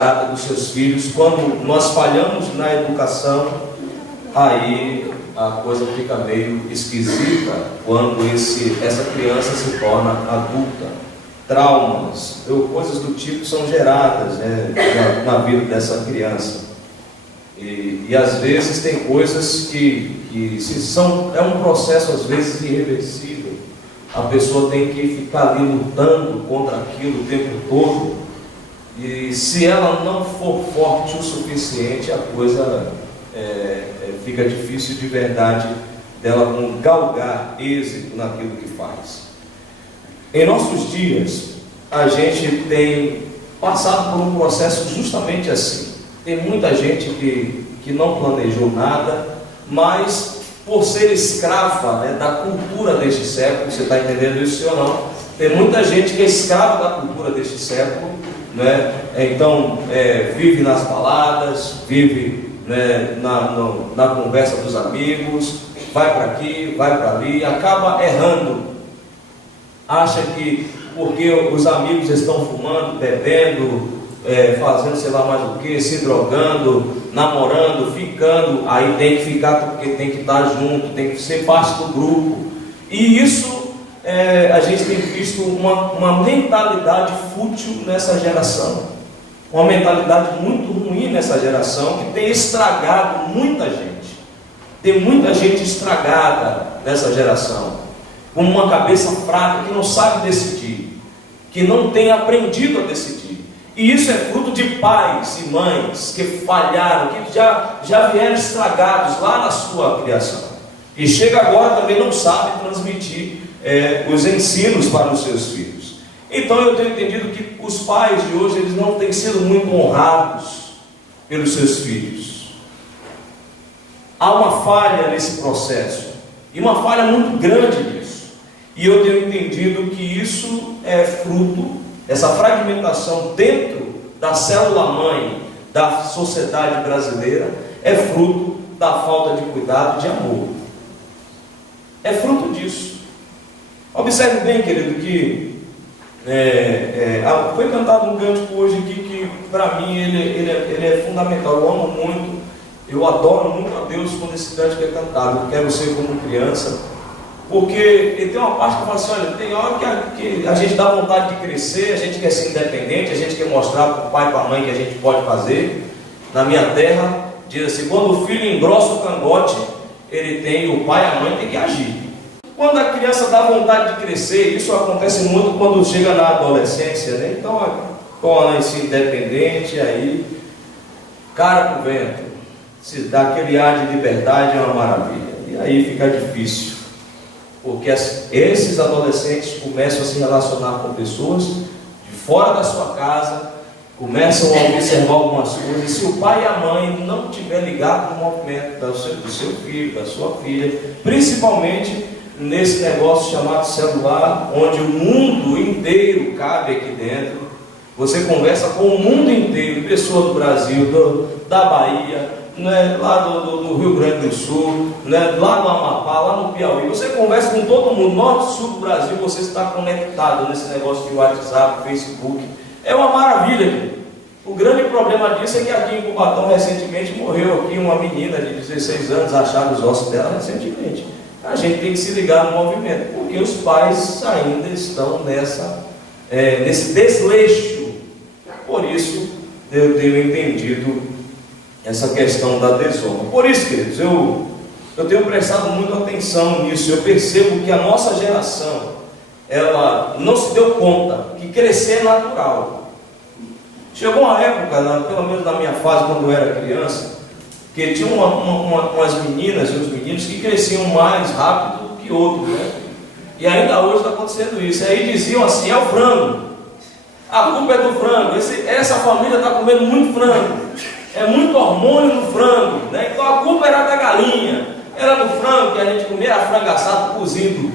dos seus filhos. Quando nós falhamos na educação, aí a coisa fica meio esquisita quando essa criança se torna adulta. Traumas, coisas do tipo são geradas, na vida dessa criança. E às vezes tem coisas que é um processo às vezes irreversível. A pessoa tem que ficar ali lutando contra aquilo o tempo todo. E se ela não for forte o suficiente, a coisa fica difícil de verdade dela galgar êxito naquilo que faz. Em nossos dias, a gente tem passado por um processo justamente assim. Tem muita gente que não planejou nada, mas por ser escrava da cultura deste século, você está entendendo isso ou não? Tem muita gente que é escrava da cultura deste século, então vive nas baladas, vive na conversa dos amigos, vai para aqui, vai para ali, acaba errando. Acha que porque os amigos estão fumando, bebendo, fazendo sei lá mais o que, se drogando, namorando, ficando, aí tem que ficar porque tem que estar junto, tem que ser parte do grupo. E isso a gente tem visto uma mentalidade fútil nessa geração, uma mentalidade muito ruim nessa geração, que tem estragado muita gente. Tem muita gente estragada nessa geração, com uma cabeça fraca, que não sabe decidir, que não tem aprendido a decidir. E isso é fruto de pais e mães que falharam, que já vieram estragados lá na sua criação. E chega agora também não sabe transmitir os ensinos para os seus filhos. Então eu tenho entendido que os pais de hoje, eles não têm sido muito honrados pelos seus filhos. Há uma falha nesse processo, e uma falha muito grande nisso. E eu tenho entendido que isso é fruto, essa fragmentação dentro da célula-mãe da sociedade brasileira, é fruto da falta de cuidado e de amor. É fruto disso. Observe bem, querido, que foi cantado um cântico hoje aqui que, para mim, ele é fundamental. Eu amo muito, eu adoro muito a Deus quando esse cântico é cantado. Eu quero ser como criança. Porque ele tem uma parte que fala assim, olha, tem hora que a gente dá vontade de crescer, a gente quer ser independente, a gente quer mostrar para o pai e para a mãe que a gente pode fazer. Na minha terra, diz assim, quando o filho engrossa o cangote, o pai e a mãe tem que agir. Quando a criança dá vontade de crescer, isso acontece muito quando chega na adolescência, Então, torna-se independente, aí, cara pro vento, se dá aquele ar de liberdade, é uma maravilha. E aí fica difícil. Porque esses adolescentes começam a se relacionar com pessoas de fora da sua casa, começam a observar algumas coisas, e se o pai e a mãe não estiver ligado no movimento do seu filho, da sua filha, principalmente nesse negócio chamado celular, onde o mundo inteiro cabe aqui dentro, você conversa com o mundo inteiro, pessoas do Brasil, da Bahia, lá do Rio Grande do Sul, lá no Amapá, lá no Piauí, você conversa com todo mundo, norte e sul do Brasil, você está conectado nesse negócio de WhatsApp, Facebook, é uma maravilha. O grande problema disso é que aqui em Cubatão recentemente morreu aqui uma menina de 16 anos, acharam os ossos dela recentemente. A gente tem que se ligar no movimento, porque os pais ainda estão nesse desleixo. Por isso eu tenho entendido essa questão da desonra. Por isso, queridos, eu tenho prestado muita atenção nisso. Eu percebo que a nossa geração, ela não se deu conta que crescer é natural. Chegou uma época, pelo menos na minha fase, quando eu era criança, que tinha umas meninas e uns meninos que cresciam mais rápido que outros, E ainda hoje está acontecendo isso. E aí diziam assim, é o frango. A culpa é do frango. Essa família está comendo muito frango. É muito hormônio no frango, Então a culpa era da galinha, era do frango que a gente comia, era frango assado, cozido,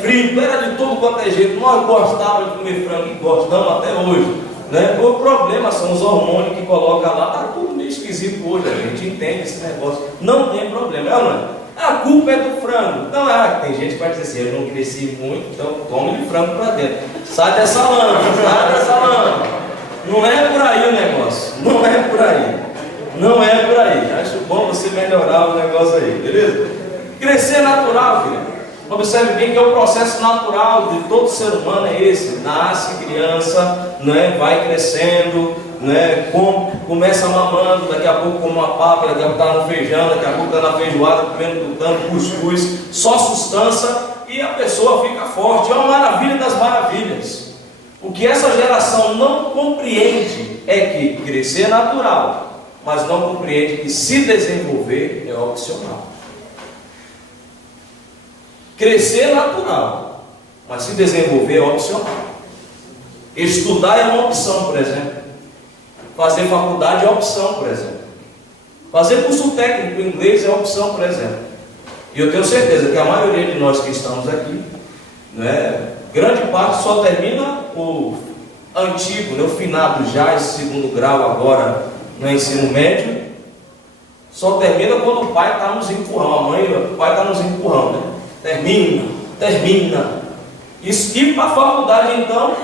frito, era de todo quanto é jeito. Nós gostávamos de comer frango e gostamos até hoje, O problema são os hormônios que coloca lá, está tudo meio esquisito hoje, a gente entende esse negócio, não tem problema, não é? A culpa é do frango. Não, tem gente que vai dizer assim, eu não cresci muito, então tome de frango para dentro. Sai dessa lama, sai dessa lama. Não é por aí o negócio. Não é por aí. Não é por aí. Acho bom você melhorar o negócio aí, beleza? Crescer é natural, filho. Observe bem que é o processo natural de todo ser humano é esse. Nasce criança, né, vai crescendo, né, começa mamando, daqui a pouco come uma papa, daqui a pouco está no feijão, daqui a pouco está na feijoada, comendo cuscuz, só sustância, e a pessoa fica forte. É uma maravilha das maravilhas. O que essa geração não compreende é que crescer é natural, mas não compreende que se desenvolver é opcional. Crescer é natural, mas se desenvolver é opcional. Estudar é uma opção, por exemplo. Fazer faculdade é opção, por exemplo. Fazer curso técnico em inglês é opção, por exemplo. E eu tenho certeza que a maioria de nós que estamos aqui, né, grande parte só termina o antigo, né, o finado já, esse segundo grau agora no ensino médio, só termina quando o pai está nos empurrando, a mãe, o pai está nos empurrando, né? Termina. Isso, e para a faculdade, então,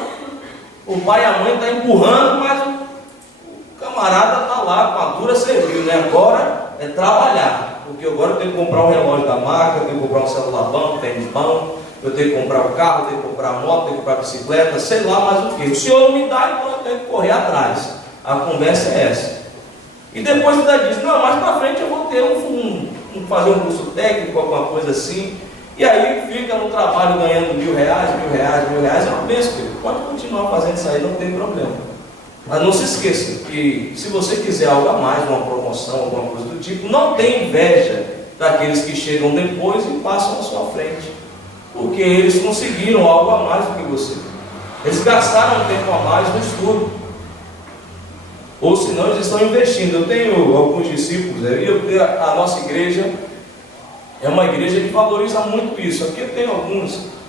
o pai e a mãe estão empurrando, mas o camarada está lá com a dura servil, né? Agora é trabalhar, porque agora eu tenho que comprar um relógio da marca, eu tenho que comprar um celular bom, um tênis bom, eu tenho que comprar um carro, eu tenho que comprar moto, eu tenho que comprar bicicleta, sei lá mais o que. O senhor não me dá, então eu tenho que correr atrás. A conversa é essa. E depois ainda diz, não, mais para frente eu vou ter fazer um curso técnico, alguma coisa assim. E aí fica no trabalho ganhando R$1.000, é uma bênção, filho. Pode continuar fazendo isso aí, não tem problema. Mas não se esqueça que se você quiser algo a mais, uma promoção, alguma coisa do tipo, não tem inveja daqueles que chegam depois e passam à sua frente. Porque eles conseguiram algo a mais do que você. Eles gastaram um tempo a mais no estudo. Ou senão eles estão investindo. Eu tenho alguns discípulos, a nossa igreja é uma igreja que valoriza muito isso. Aqui eu tenho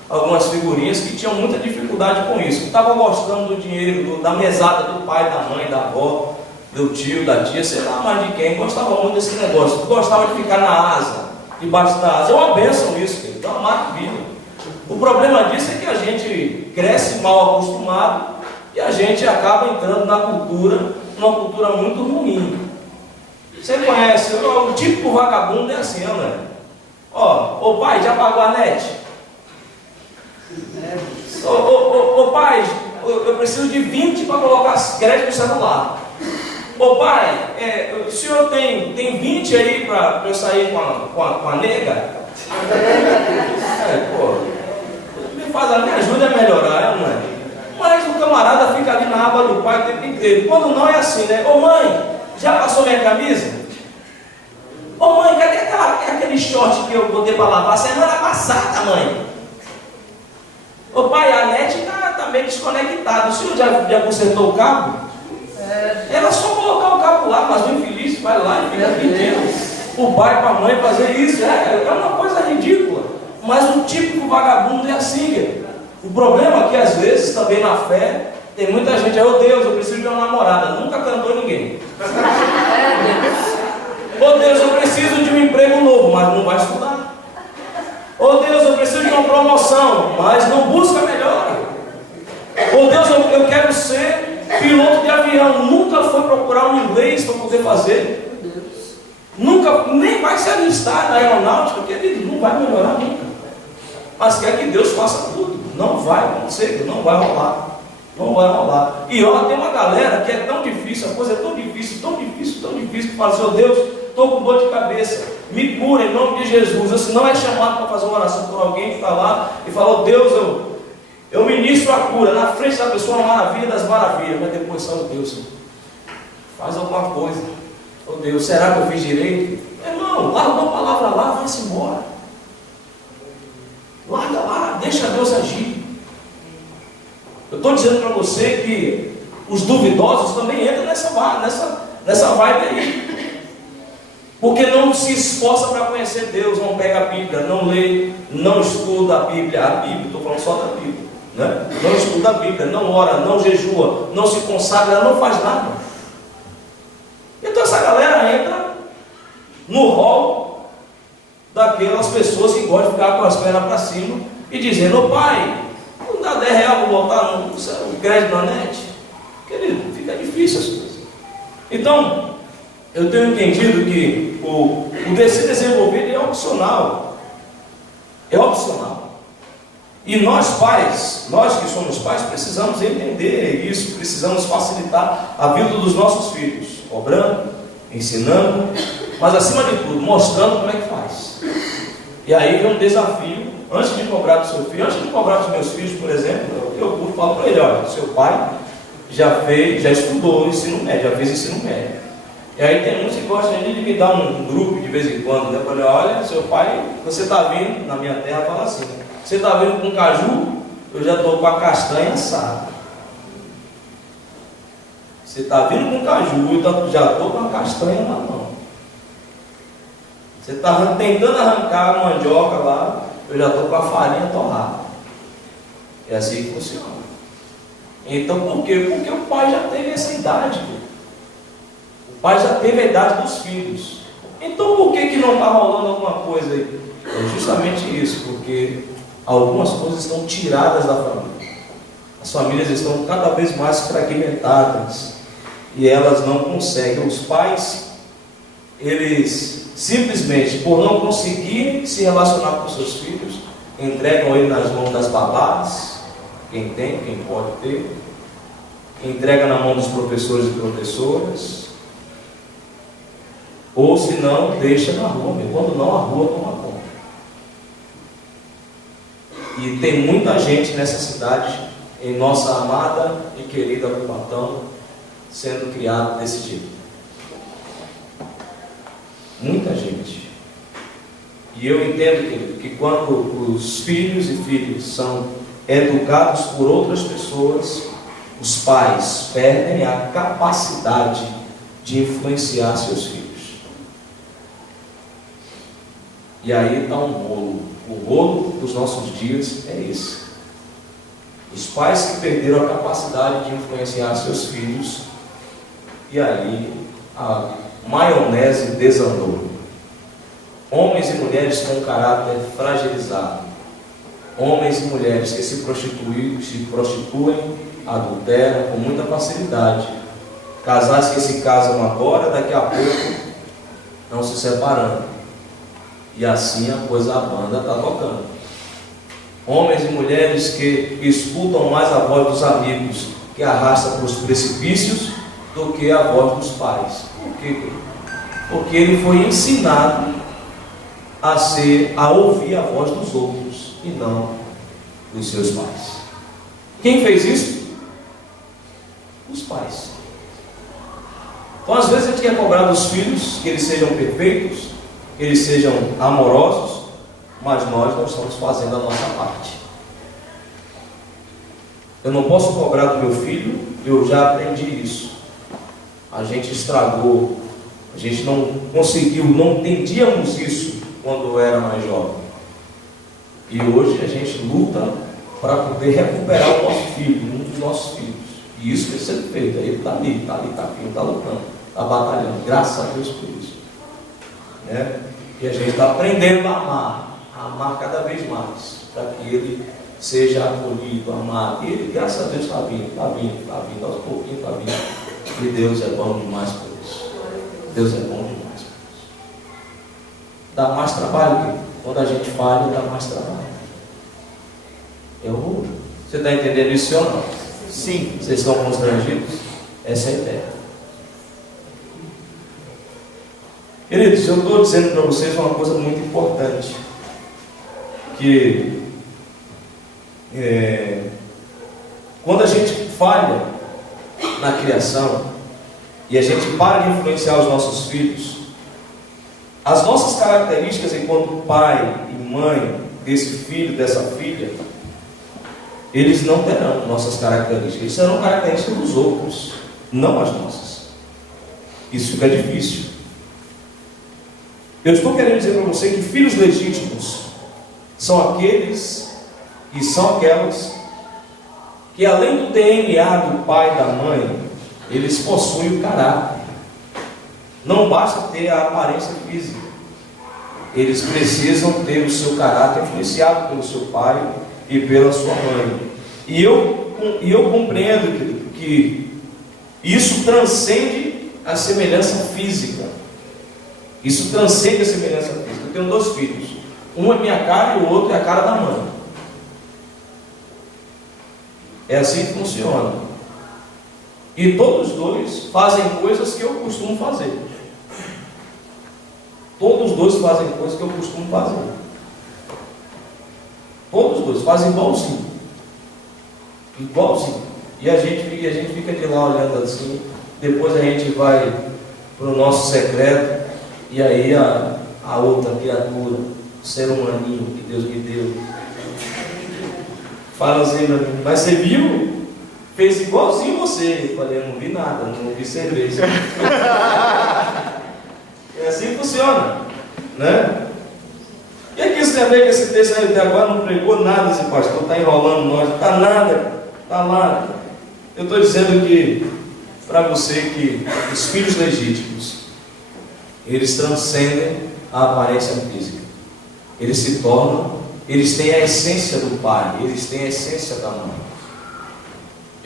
algumas figurinhas que tinham muita dificuldade com isso. Estavam gostando do dinheiro, da mesada do pai, da mãe, da avó, do tio, da tia, sei lá mais de quem. Gostava muito desse negócio. Gostava de ficar na asa, debaixo da asa. É uma bênção isso, querido. É uma maravilha. O problema disso é que a gente cresce mal acostumado e a gente acaba entrando na cultura, numa cultura muito ruim. Você conhece, o típico vagabundo é assim, não é? Ô pai, já pagou a net? Ô pai, eu preciso de 20 para colocar crédito no celular. Ô pai, o senhor tem 20 aí para eu sair com a nega? Me ajuda a melhorar, não é? Mas o camarada fica ali na aba do pai o tempo inteiro. Quando não é assim, né? Ô mãe, já passou minha camisa? Ô mãe, cadê aquele short que eu botei para lavar semana passada, mãe? Ô pai, a net está meio desconectada. O senhor já consertou o cabo? Era só colocar o cabo lá, mas o infeliz vai lá e fica pedindo o pai para a mãe fazer isso. É uma coisa ridícula. Mas o típico vagabundo é assim. O problema é que às vezes também na fé tem muita gente, oh Deus, eu preciso de uma namorada. Nunca cantou ninguém. Oh Deus, eu preciso de um emprego novo, mas não vai estudar. Oh Deus, eu preciso de uma promoção, mas não busca melhor. Oh Deus, eu quero ser piloto de avião. Nunca foi procurar um inglês para poder fazer. Nunca, nem vai se alistar na aeronáutica, porque ele não vai melhorar nunca. Mas quer que Deus faça tudo. Não vai acontecer, não vai rolar. Não vai rolar. E ó, tem uma galera que é tão difícil, a coisa é tão difícil, que fala assim, oh Deus, estou com dor de cabeça, me cura em nome de Jesus. Você não é chamado para fazer uma oração por alguém que está lá e fala, oh Deus, eu ministro a cura. Na frente da pessoa, uma maravilha das maravilhas, mas depois só, oh Deus, faz alguma coisa. Oh Deus, será que eu fiz direito? Irmão, larga uma palavra lá, vai-se embora. Larga lá, deixa Deus agir. Eu estou dizendo para você que os duvidosos também entram nessa vibe aí. Porque não se esforça para conhecer Deus, não pega a Bíblia, não lê, não estuda a Bíblia, estou falando só da Bíblia, né? Não estuda a Bíblia, não ora, não jejua, não se consagra, não faz nada. Então essa galera entra no rol daquelas pessoas que gostam de ficar com as pernas para cima e dizendo, ô pai, não dá R$10 para botar o crédito na net? Querido, fica fica difícil as coisas. Então, eu tenho entendido que o se desenvolver é opcional. É opcional. E nós pais, nós que somos pais, precisamos entender isso, precisamos facilitar a vida dos nossos filhos, cobrando, ensinando, mas acima de tudo, mostrando como é que faz. E aí vem um desafio, antes de cobrar do seu filho, antes de cobrar dos meus filhos, por exemplo, eu falo para ele: olha, seu pai já estudou ensino médio, já fez ensino médio. E aí tem muitos que gostam de me dar um grupo de vez em quando, né? Para olha, seu pai, você está vindo, na minha terra fala assim, você está vindo com caju, eu já estou com a castanha assada. Você está vindo com caju, eu já estou com a castanha na mão. Você está tentando arrancar a mandioca lá, eu já estou com a farinha torrada. É assim que funciona. Então por quê? Porque o pai já teve essa idade. O pai já teve a idade dos filhos. Então por que não está rolando alguma coisa aí? É justamente isso, porque algumas coisas estão tiradas da família. As famílias estão cada vez mais fragmentadas e elas não conseguem. Os pais, eles simplesmente, por não conseguirem se relacionar com seus filhos, entregam ele nas mãos das babás, quem tem, quem pode ter, entrega na mão dos professores e professoras, ou se não, deixa na rua, quando não, a rua toma conta. E tem muita gente nessa cidade, em nossa amada e querida Cubatão, sendo criado desse jeito. Muita gente. E eu entendo que quando os filhos e filhas são educados por outras pessoas, os pais perdem a capacidade de influenciar seus filhos. E aí está um rolo. O rolo dos nossos dias é esse. Os pais que perderam a capacidade de influenciar seus filhos, e aí a maionese desandou. Homens e mulheres com caráter fragilizado. Homens e mulheres que se prostituem, adulteram com muita facilidade. Casais que se casam agora, daqui a pouco não se separando. E assim a coisa, a banda está tocando. Homens e mulheres que escutam mais a voz dos amigos, que arrasta para os precipícios, do que a voz dos pais. Por quê? Porque ele foi ensinado a ouvir a voz dos outros e não dos seus pais. Quem fez isso? Os pais. Então às vezes a gente quer cobrar dos filhos que eles sejam perfeitos, que eles sejam amorosos, mas nós não estamos fazendo a nossa parte. Eu não posso cobrar do meu filho, eu já aprendi isso. A gente estragou, a gente não conseguiu, não entendíamos isso quando eu era mais jovem. E hoje a gente luta para poder recuperar o nosso filho, um dos nossos filhos. E isso tem que ser feito. Ele está ali, está firme, está lutando, está batalhando. Graças a Deus por isso. Né? E a gente está aprendendo a amar cada vez mais, para que ele seja acolhido, amado. E ele, graças a Deus, está vindo, aos pouquinhos está vindo. E Deus é bom demais por isso. Deus é bom demais por isso. Dá mais trabalho, quando a gente falha, dá mais trabalho. Você está entendendo isso ou não? Sim. Vocês estão constrangidos? Essa é a ideia. Queridos, eu estou dizendo para vocês uma coisa muito importante. Que quando a gente falha na criação e a gente para de influenciar os nossos filhos, as nossas características enquanto pai e mãe desse filho, dessa filha, eles não terão nossas características, eles serão características dos outros, não as nossas. Isso fica difícil. Eu estou querendo dizer para você que filhos legítimos são aqueles e são aquelas que, além do DNA do pai e da mãe, eles possuem o caráter. Não basta ter a aparência física, eles precisam ter o seu caráter influenciado pelo seu pai e pela sua mãe. E eu compreendo que Isso transcende a semelhança física. Isso transcende a semelhança física. Eu tenho 2 filhos. Um é minha cara e o outro é a cara da mãe. É assim que funciona. E todos 2 fazem coisas que eu costumo fazer. Todos 2 fazem coisas que eu costumo fazer. Todos 2 fazem igualzinho. Igualzinho. E a gente fica de lá olhando assim. Depois a gente vai para o nosso secreto. E aí a outra criatura, o ser humaninho que Deus me deu, fala assim para mim: mas você viu? Fez igualzinho você. Eu falei: eu não vi nada, não vi cerveja. É assim que funciona, né? E aqui você tem a ver que esse texto aí até agora não pregou nada, esse pastor está enrolando nós, está nada, está lá. Eu estou dizendo que, para você, que os filhos legítimos, eles transcendem a aparência física. Eles se tornam, eles têm a essência do pai, eles têm a essência da mãe.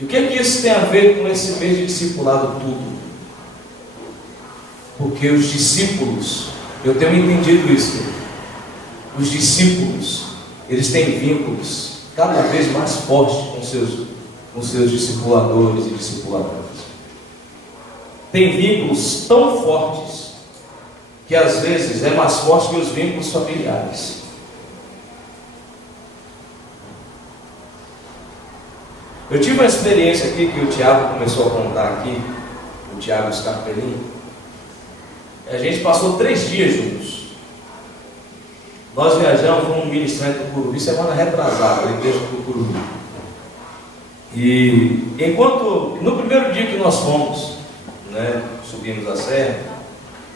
E o que é que isso tem a ver com esse mês de discipulado tudo? Porque os discípulos, eu tenho entendido isso, os discípulos, eles têm vínculos cada vez mais fortes com seus discipuladores e discipuladoras. Tem vínculos tão fortes que às vezes é mais forte que os vínculos familiares. Eu tive uma experiência aqui que o Tiago começou a contar aqui, o Tiago Scarpelin. A gente passou 3 dias juntos. Nós viajamos, fomos ministrar em Tucuruvi, semana retrasada, na igreja de Tucuruvi. E enquanto, no primeiro dia que nós fomos, né, subimos a serra,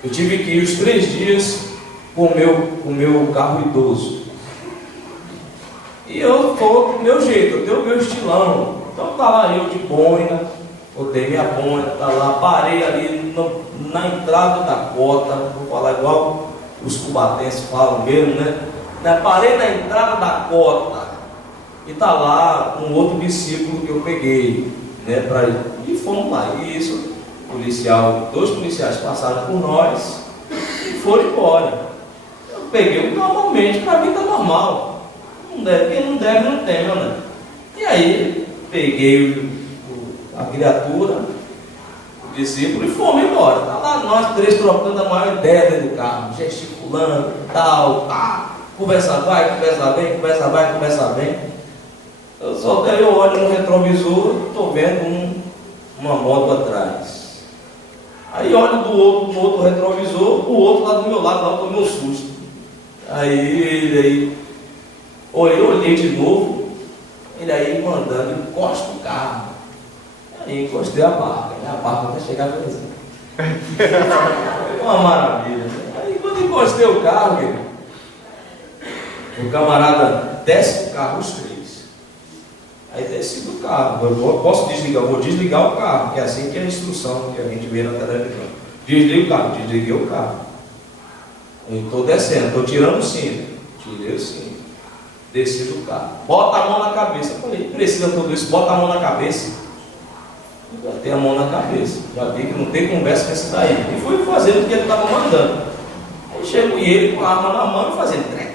eu tive que ir os 3 dias com o meu carro idoso. E eu estou do meu jeito, eu tenho o meu estilão. Então tá lá eu de boina, botei minha boina, tá lá, parei ali na entrada da cota, vou falar igual os cubatenses falam mesmo, né? Parei na entrada da cota e tá lá um outro discípulo que eu peguei, né? E fomos lá. E isso, policial, 2 policiais passaram por nós e foram embora. Eu peguei normalmente, para mim tá normal. Não deve, quem não deve não tem, né? E aí peguei a criatura, o discípulo, e fomos embora. Tá lá nós 3 trocando a maior ideia dentro do carro, gesticulando, tal, conversa vai, conversa vem, conversa vai, conversa vem. Eu olho no retrovisor, estou vendo uma moto atrás. Aí olho no outro retrovisor, o outro lá do meu lado, lá tomei um susto. Aí olhei de novo, ele aí mandando, encosta o carro. Aí encostei a barca, né? A barca até chegar a fazer. Uma maravilha. Aí quando encostei o carro, o camarada desce do carro, os 3. Aí desci do carro. Eu posso desligar, vou desligar o carro, que é assim que é a instrução que a gente vê na televisão. Desliga o carro, desliguei o carro. Eu estou descendo, estou tirando o cinto. Tirei o cinto. Desci do carro. Bota a mão na cabeça. Eu falei: precisa tudo isso, bota a mão na cabeça. Eu botei a mão na cabeça. Já vi que não tem conversa com esse daí. E fui fazendo o que ele estava mandando. Aí chegou ele com a arma na mão e fazendo trec.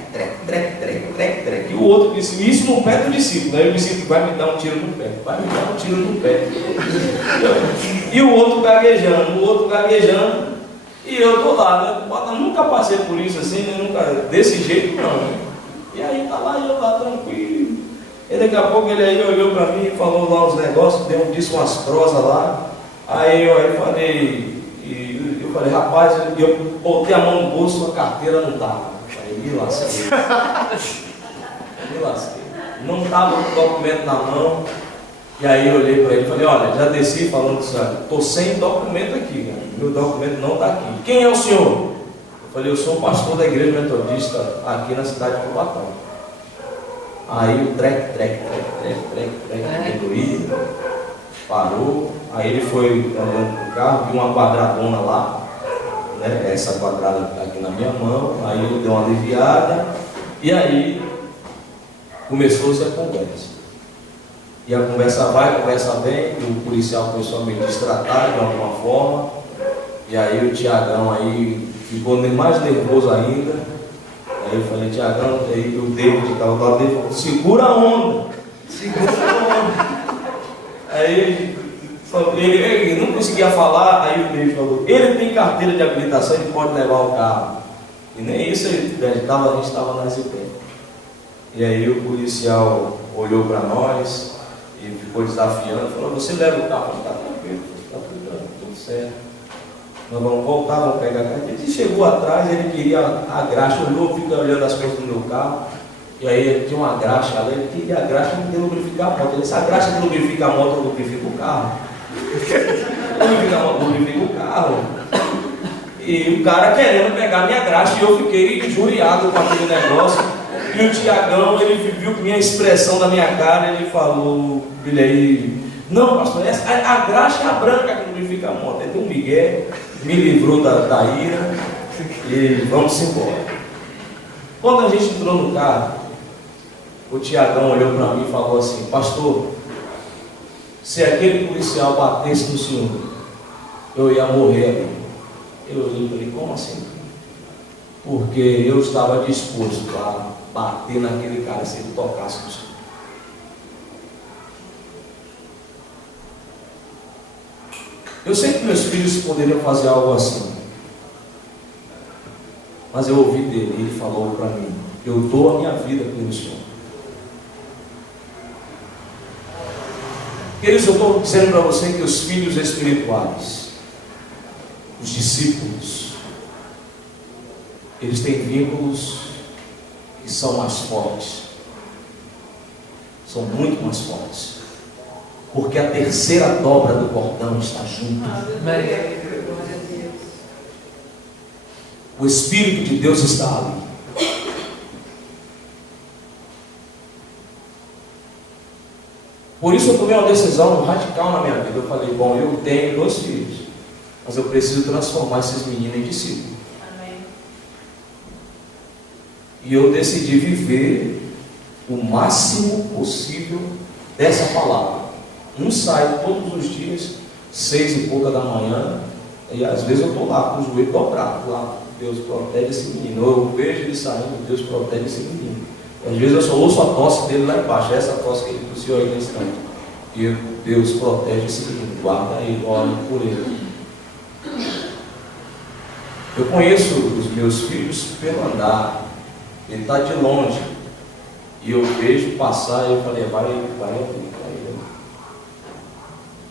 E o outro disse: isso no pé do discípulo. Aí o discípulo: vai me dar um tiro no pé. Vai me dar um tiro no pé. E o outro gaguejando. E eu estou lá, né? Nunca passei por isso assim, né? Nunca, desse jeito não. Né? E aí tá lá, eu lá tranquilo. E daqui a pouco ele aí olhou para mim e falou lá uns negócios, disse umas prosas lá. Aí eu falei: rapaz, eu botei a mão no bolso, a carteira não estava. Aí me lasquei. Não estava o documento na mão. E aí eu olhei para ele e falei: olha, já desci falando isso, estou sem documento aqui, né? Meu documento não está aqui. Quem é o senhor? Eu falei: eu sou pastor da igreja metodista aqui na cidade de Cubatão. Aí o trec, parou. Aí ele foi andando pro carro, viu uma quadradona lá, né? Essa quadrada aqui na minha mão. Aí ele deu uma aliviada. E aí começou-se a conversa. E a conversa vai, a conversa vem, e o policial começou a me destratar de alguma forma. E aí o Tiagão aí ficou mais nervoso ainda. Aí eu falei, Tiagão, aí o David estava do lado dele, falou, segura a onda, segura a onda. Aí ele não conseguia falar, aí o David falou, ele tem carteira de habilitação, ele pode levar o carro. E nem isso a gente estava na SPM. E aí o policial olhou para nós e ficou desafiando, falou, você leva o carro? Está tranquilo, está tudo certo. Nós vamos voltar, vamos pegar a carteira. Ele chegou atrás, ele queria a graxa, olhou, fica olhando as coisas do meu carro. E aí ele tinha uma graxa ali, ele queria a graxa de lubrificar a moto. Ele disse, a graxa de lubrificar a moto lubrifica o carro. Lubrifica o carro. E o cara querendo pegar a minha graxa, e eu fiquei injuriado com aquele negócio. E o Tiagão, ele viu minha expressão da minha cara, ele falou, ele aí, não, pastor, a graxa é a branca que lubrifica a moto. Ele deu um migué, me livrou da ira, e vamos embora. Quando a gente entrou no carro, o Tiagão olhou para mim e falou assim, pastor, se aquele policial batesse no senhor, eu ia morrer ali. Eu olhei e falei, como assim? Porque eu estava disposto a bater naquele cara se ele tocasse no senhor. Eu sei que meus filhos poderiam fazer algo assim, mas eu ouvi dele, ele falou para mim, eu dou a minha vida pelo Senhor. Queridos, eu estou dizendo para você que os filhos espirituais, os discípulos, eles têm vínculos que são mais fortes, são muito mais fortes, porque a terceira dobra do cordão está junto. O Espírito de Deus está ali. Por isso eu tomei uma decisão radical na minha vida. Eu falei, bom, eu tenho 2 filhos, mas eu preciso transformar esses meninos em discípulos. Amém. E eu decidi viver o máximo possível dessa palavra. Um sai todos os dias, 6 e pouca da manhã, e às vezes eu estou lá com o joelho dobrado, lá, Deus protege esse menino. Eu vejo ele saindo, Deus protege esse menino. Às vezes eu só ouço a tosse dele lá embaixo, essa tosse que ele tossiu aí nesse instante. E Deus protege esse menino, guarda ele, ore por ele. Eu conheço os meus filhos pelo andar, ele está de longe, e eu vejo passar, e eu falei, vai.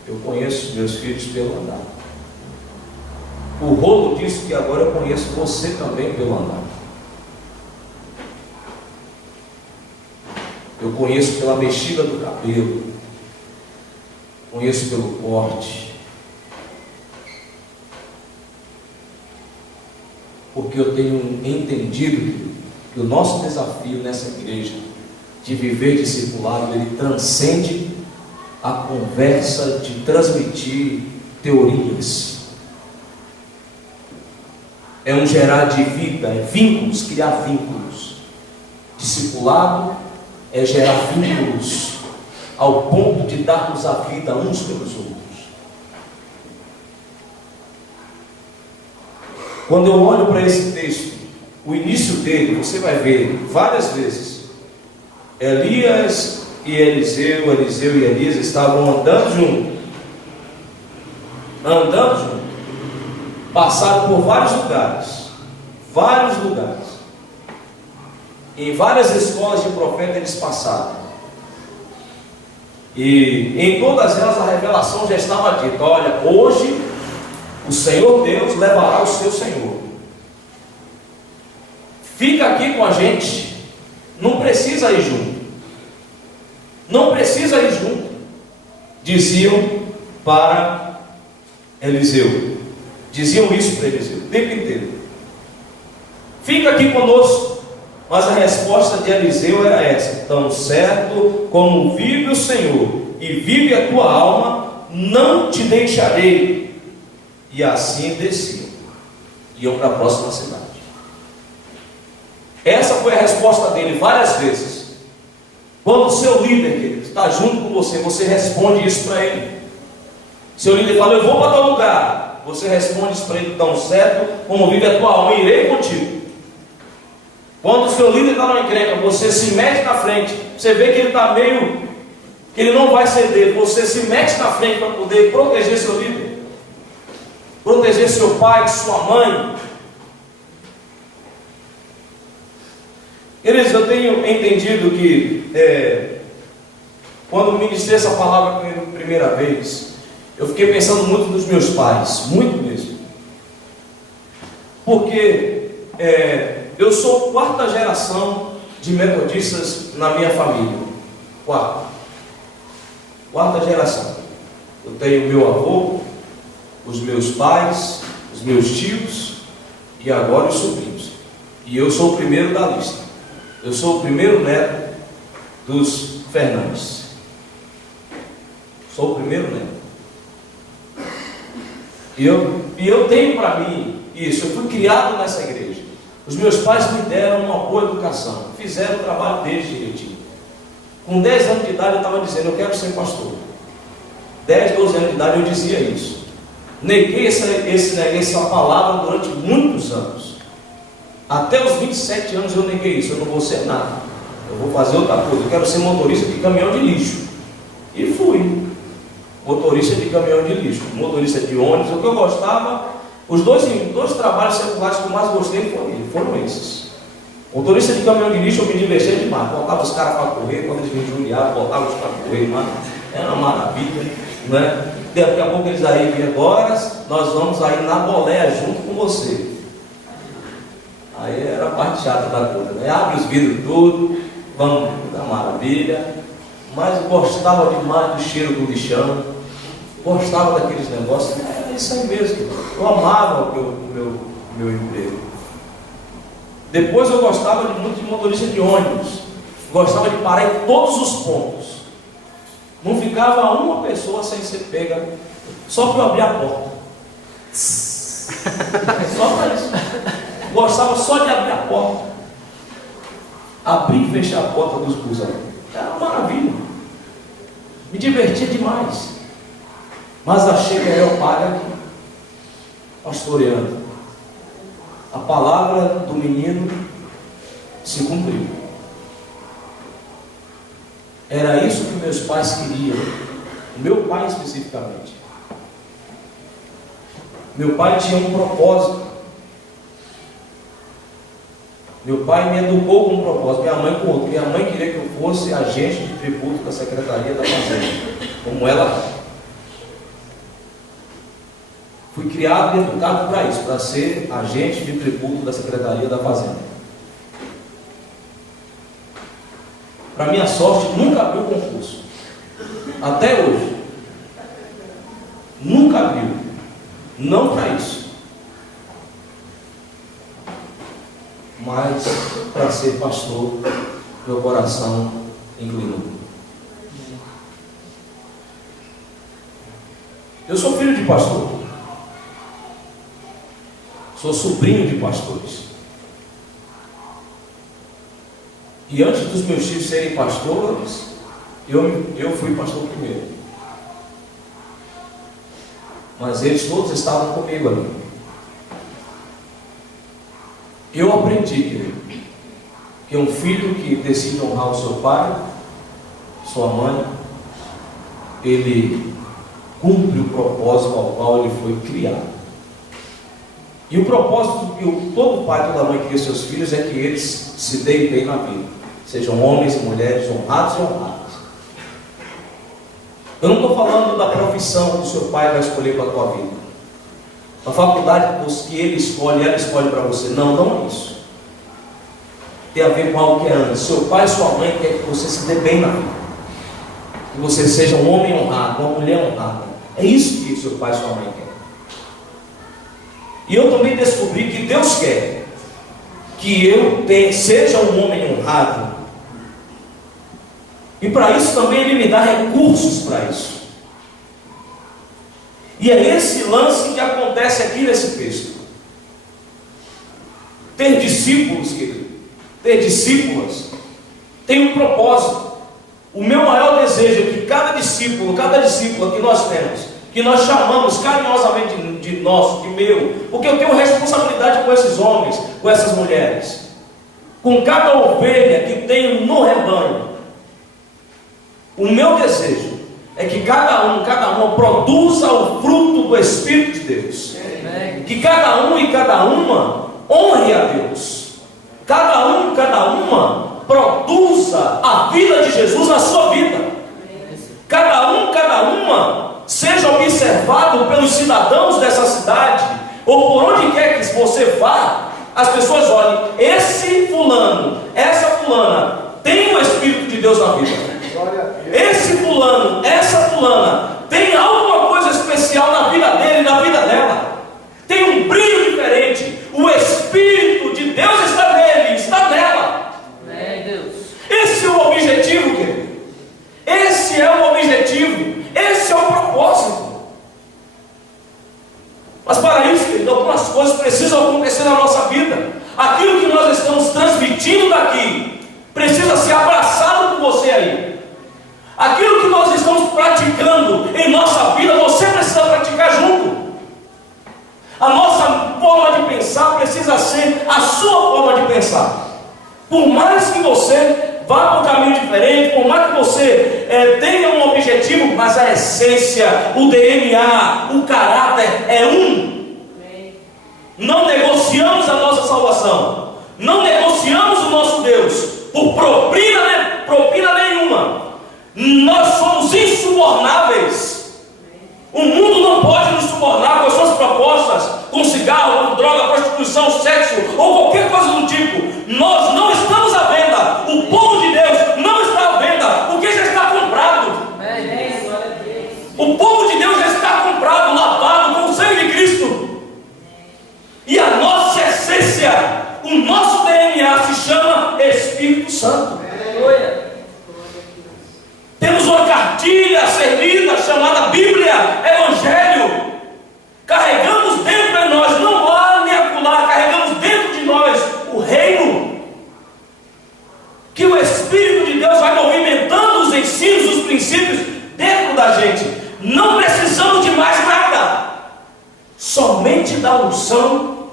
Eu conheço os meus filhos pelo andar. O rolo disso que agora eu conheço você também pelo andar. Eu conheço pela mexida do cabelo, conheço pelo corte, porque eu tenho entendido que o nosso desafio nessa igreja de viver discipulado, ele transcende a conversa de transmitir teorias. É um gerar de vida, é vínculos, criar vínculos. Discipulado é gerar vínculos ao ponto de darmos a vida uns pelos outros. Quando eu olho para esse texto, o início dele, você vai ver várias vezes, Elias e Eliseu, Eliseu e Elias estavam andando juntos, passaram por vários lugares, em várias escolas de profeta eles passaram, e em todas elas a revelação já estava dita: olha, hoje o Senhor Deus levará o seu Senhor, fica aqui com a gente, não precisa ir junto, diziam para Eliseu, diziam isso para Eliseu o tempo inteiro: fica aqui conosco. Mas a resposta de Eliseu era essa: tão certo como vive o Senhor e vive a tua alma, não te deixarei. E assim desciam, iam para a próxima cidade. Essa foi a resposta dele várias vezes. Quando o seu líder, querido, está junto com você, você responde isso para ele. Seu líder fala, eu vou para tal lugar. Você responde isso para ele, tão certo como vive a tua alma, irei contigo. Quando o seu líder está numa encrenca, você se mete na frente. Você vê que ele está meio, que ele não vai ceder. Você se mete na frente para poder proteger seu líder, proteger seu pai, sua mãe. Queridos, eu tenho entendido que quando ministrei essa palavra pela primeira vez, eu fiquei pensando muito nos meus pais, muito mesmo. Porque eu sou quarta geração de metodistas na minha família. Quarta geração. Eu tenho meu avô, os meus pais, os meus tios e agora os sobrinhos. E eu sou o primeiro da lista. Eu sou o primeiro neto dos Fernandes. Sou o primeiro neto. E eu tenho para mim isso. Eu fui criado nessa igreja. Os meus pais me deram uma boa educação. Fizeram o trabalho deles direitinho. Com 10 anos de idade eu estava dizendo, eu quero ser pastor. 10, 12 anos de idade eu dizia isso. Neguei essa palavra durante muitos anos. Até os 27 anos eu neguei isso. Eu não vou ser nada. Eu vou fazer outra coisa. Eu quero ser motorista de caminhão de lixo. E fui. Motorista de caminhão de lixo. Motorista de ônibus. O que eu gostava, os dois trabalhos seculares que eu mais gostei foram esses. Motorista de caminhão de lixo eu me divertia demais. Botava os caras para correr. Quando eles me injuriavam, botava os caras para correr. Mano. Era uma maravilha. Né? Daqui a pouco eles aí, e agora nós vamos aí na boleia junto com você. Aí era a parte chata da coisa, né? Abre os vidros tudo, vamos da maravilha. Mas eu gostava demais do cheiro do lixão, gostava daqueles negócios. É isso aí mesmo. Eu amava o meu emprego. Depois eu gostava muito de motorista de ônibus. Gostava de parar em todos os pontos. Não ficava uma pessoa sem ser pega, só para eu abrir a porta. Só para isso. Gostava só de abrir a porta. Abrir e fechar a porta dos busão. Era uma maravilha. Me divertia demais. Mas achei que era o pai aqui, pastoreando. A palavra do menino se cumpriu. Era isso que meus pais queriam. O meu pai especificamente. Meu pai tinha um propósito. Meu pai me educou com um propósito, minha mãe com outro. Minha mãe queria que eu fosse agente de tributo da Secretaria da Fazenda, como ela. Fui criado e educado para isso, para ser agente de tributo da Secretaria da Fazenda. Para minha sorte, nunca abriu concurso. Até hoje. Nunca abriu. Não para isso. Mas para ser pastor, meu coração inclinou. Eu sou filho de pastor. Sou sobrinho de pastores. E antes dos meus filhos serem pastores, eu fui pastor primeiro. Mas eles todos estavam comigo ali. Eu aprendi, querido, que um filho que decide honrar o seu pai, sua mãe, ele cumpre o propósito ao qual ele foi criado. E o propósito que todo pai, toda mãe cria seus filhos é que eles se deem bem na vida. Sejam homens e mulheres honrados e honradas. Eu não estou falando da profissão que o seu pai vai escolher para a tua vida. A faculdade que ele escolhe, ela escolhe para você. Não é isso. Tem a ver com algo que é antes. Seu pai e sua mãe querem que você se dê bem na vida. Que você seja um homem honrado, uma mulher honrada. É isso que seu pai e sua mãe querem. E eu também descobri que Deus quer que eu seja um homem honrado. E para isso também Ele me dá recursos para isso. E é esse lance que acontece aqui nesse texto. Ter discípulos, querido, ter discípulas, tem um propósito. O meu maior desejo é que cada discípulo, cada discípula que nós temos, que nós chamamos carinhosamente de nosso, de meu, porque eu tenho responsabilidade com esses homens, com essas mulheres, com cada ovelha que tenho no rebanho. O meu desejo é que cada uma produza o fruto do Espírito de Deus. Que cada um e cada uma honre a Deus. Cada uma produza a vida de Jesus na sua vida. Cada uma seja observado pelos cidadãos dessa cidade, ou por onde quer que você vá, as pessoas olhem, esse fulano, essa fulana tem o Espírito de Deus na vida. Esse fulano, essa fulana tem alguma coisa especial na vida dele e na vida dela. Tem um brilho diferente. O Espírito de Deus está nele, está nela. Esse é o objetivo, querido. Esse é o objetivo. Esse é o propósito. Mas para isso, querido, algumas coisas precisam acontecer na nossa vida. Aquilo que nós estamos transmitindo daqui precisa ser abraçado por você aí. Aquilo que nós estamos praticando em nossa vida, você precisa praticar junto. A nossa forma de pensar precisa ser a sua forma de pensar. Por mais que você vá para um caminho diferente, por mais que você tenha um objetivo, mas a essência, o DNA, o caráter é um. Não negociamos a nossa salvação, não negociamos o nosso Deus por propina nenhuma. Nós somos insubornáveis. O mundo não pode nos subornar com as suas propostas, com cigarro, com droga, prostituição, sexo ou qualquer coisa do tipo. Nós não estamos à venda. O povo de Deus não está à venda, porque já está comprado. O povo de Deus já está comprado, lavado com o sangue de Cristo. E a nossa essência, o nosso DNA se chama Espírito Santo. Temos uma cartilha a ser lida chamada Bíblia, Evangelho. Carregamos dentro de nós, não lá nem acolá, carregamos dentro de nós o reino. Que o Espírito de Deus vai movimentando os ensinos, os princípios dentro da gente. Não precisamos de mais nada, somente da unção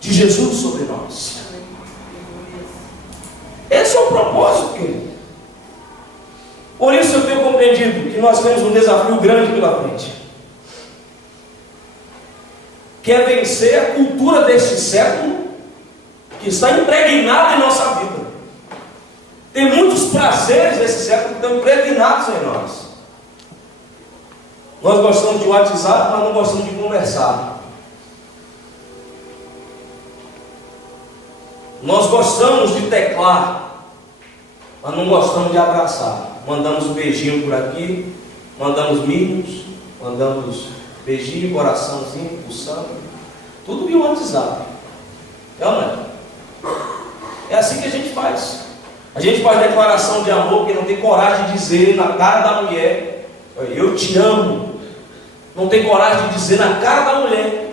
de Jesus sobre nós. Esse é o propósito, querido. Por isso eu tenho compreendido que nós temos um desafio grande pela frente, que é vencer a cultura deste século que está impregnada em nossa vida. Tem muitos prazeres desse século que estão impregnados em nós. Nós gostamos de WhatsApp, mas não gostamos de conversar. Nós gostamos de teclar, mas não gostamos de abraçar. Mandamos um beijinho por aqui, mandamos mimos, mandamos beijinho, coraçãozinho, pulsando, tudo via WhatsApp. É ou não é? É assim que a gente faz. A gente faz declaração de amor porque não tem coragem de dizer na cara da mulher, eu te amo. Não tem coragem de dizer na cara da mulher,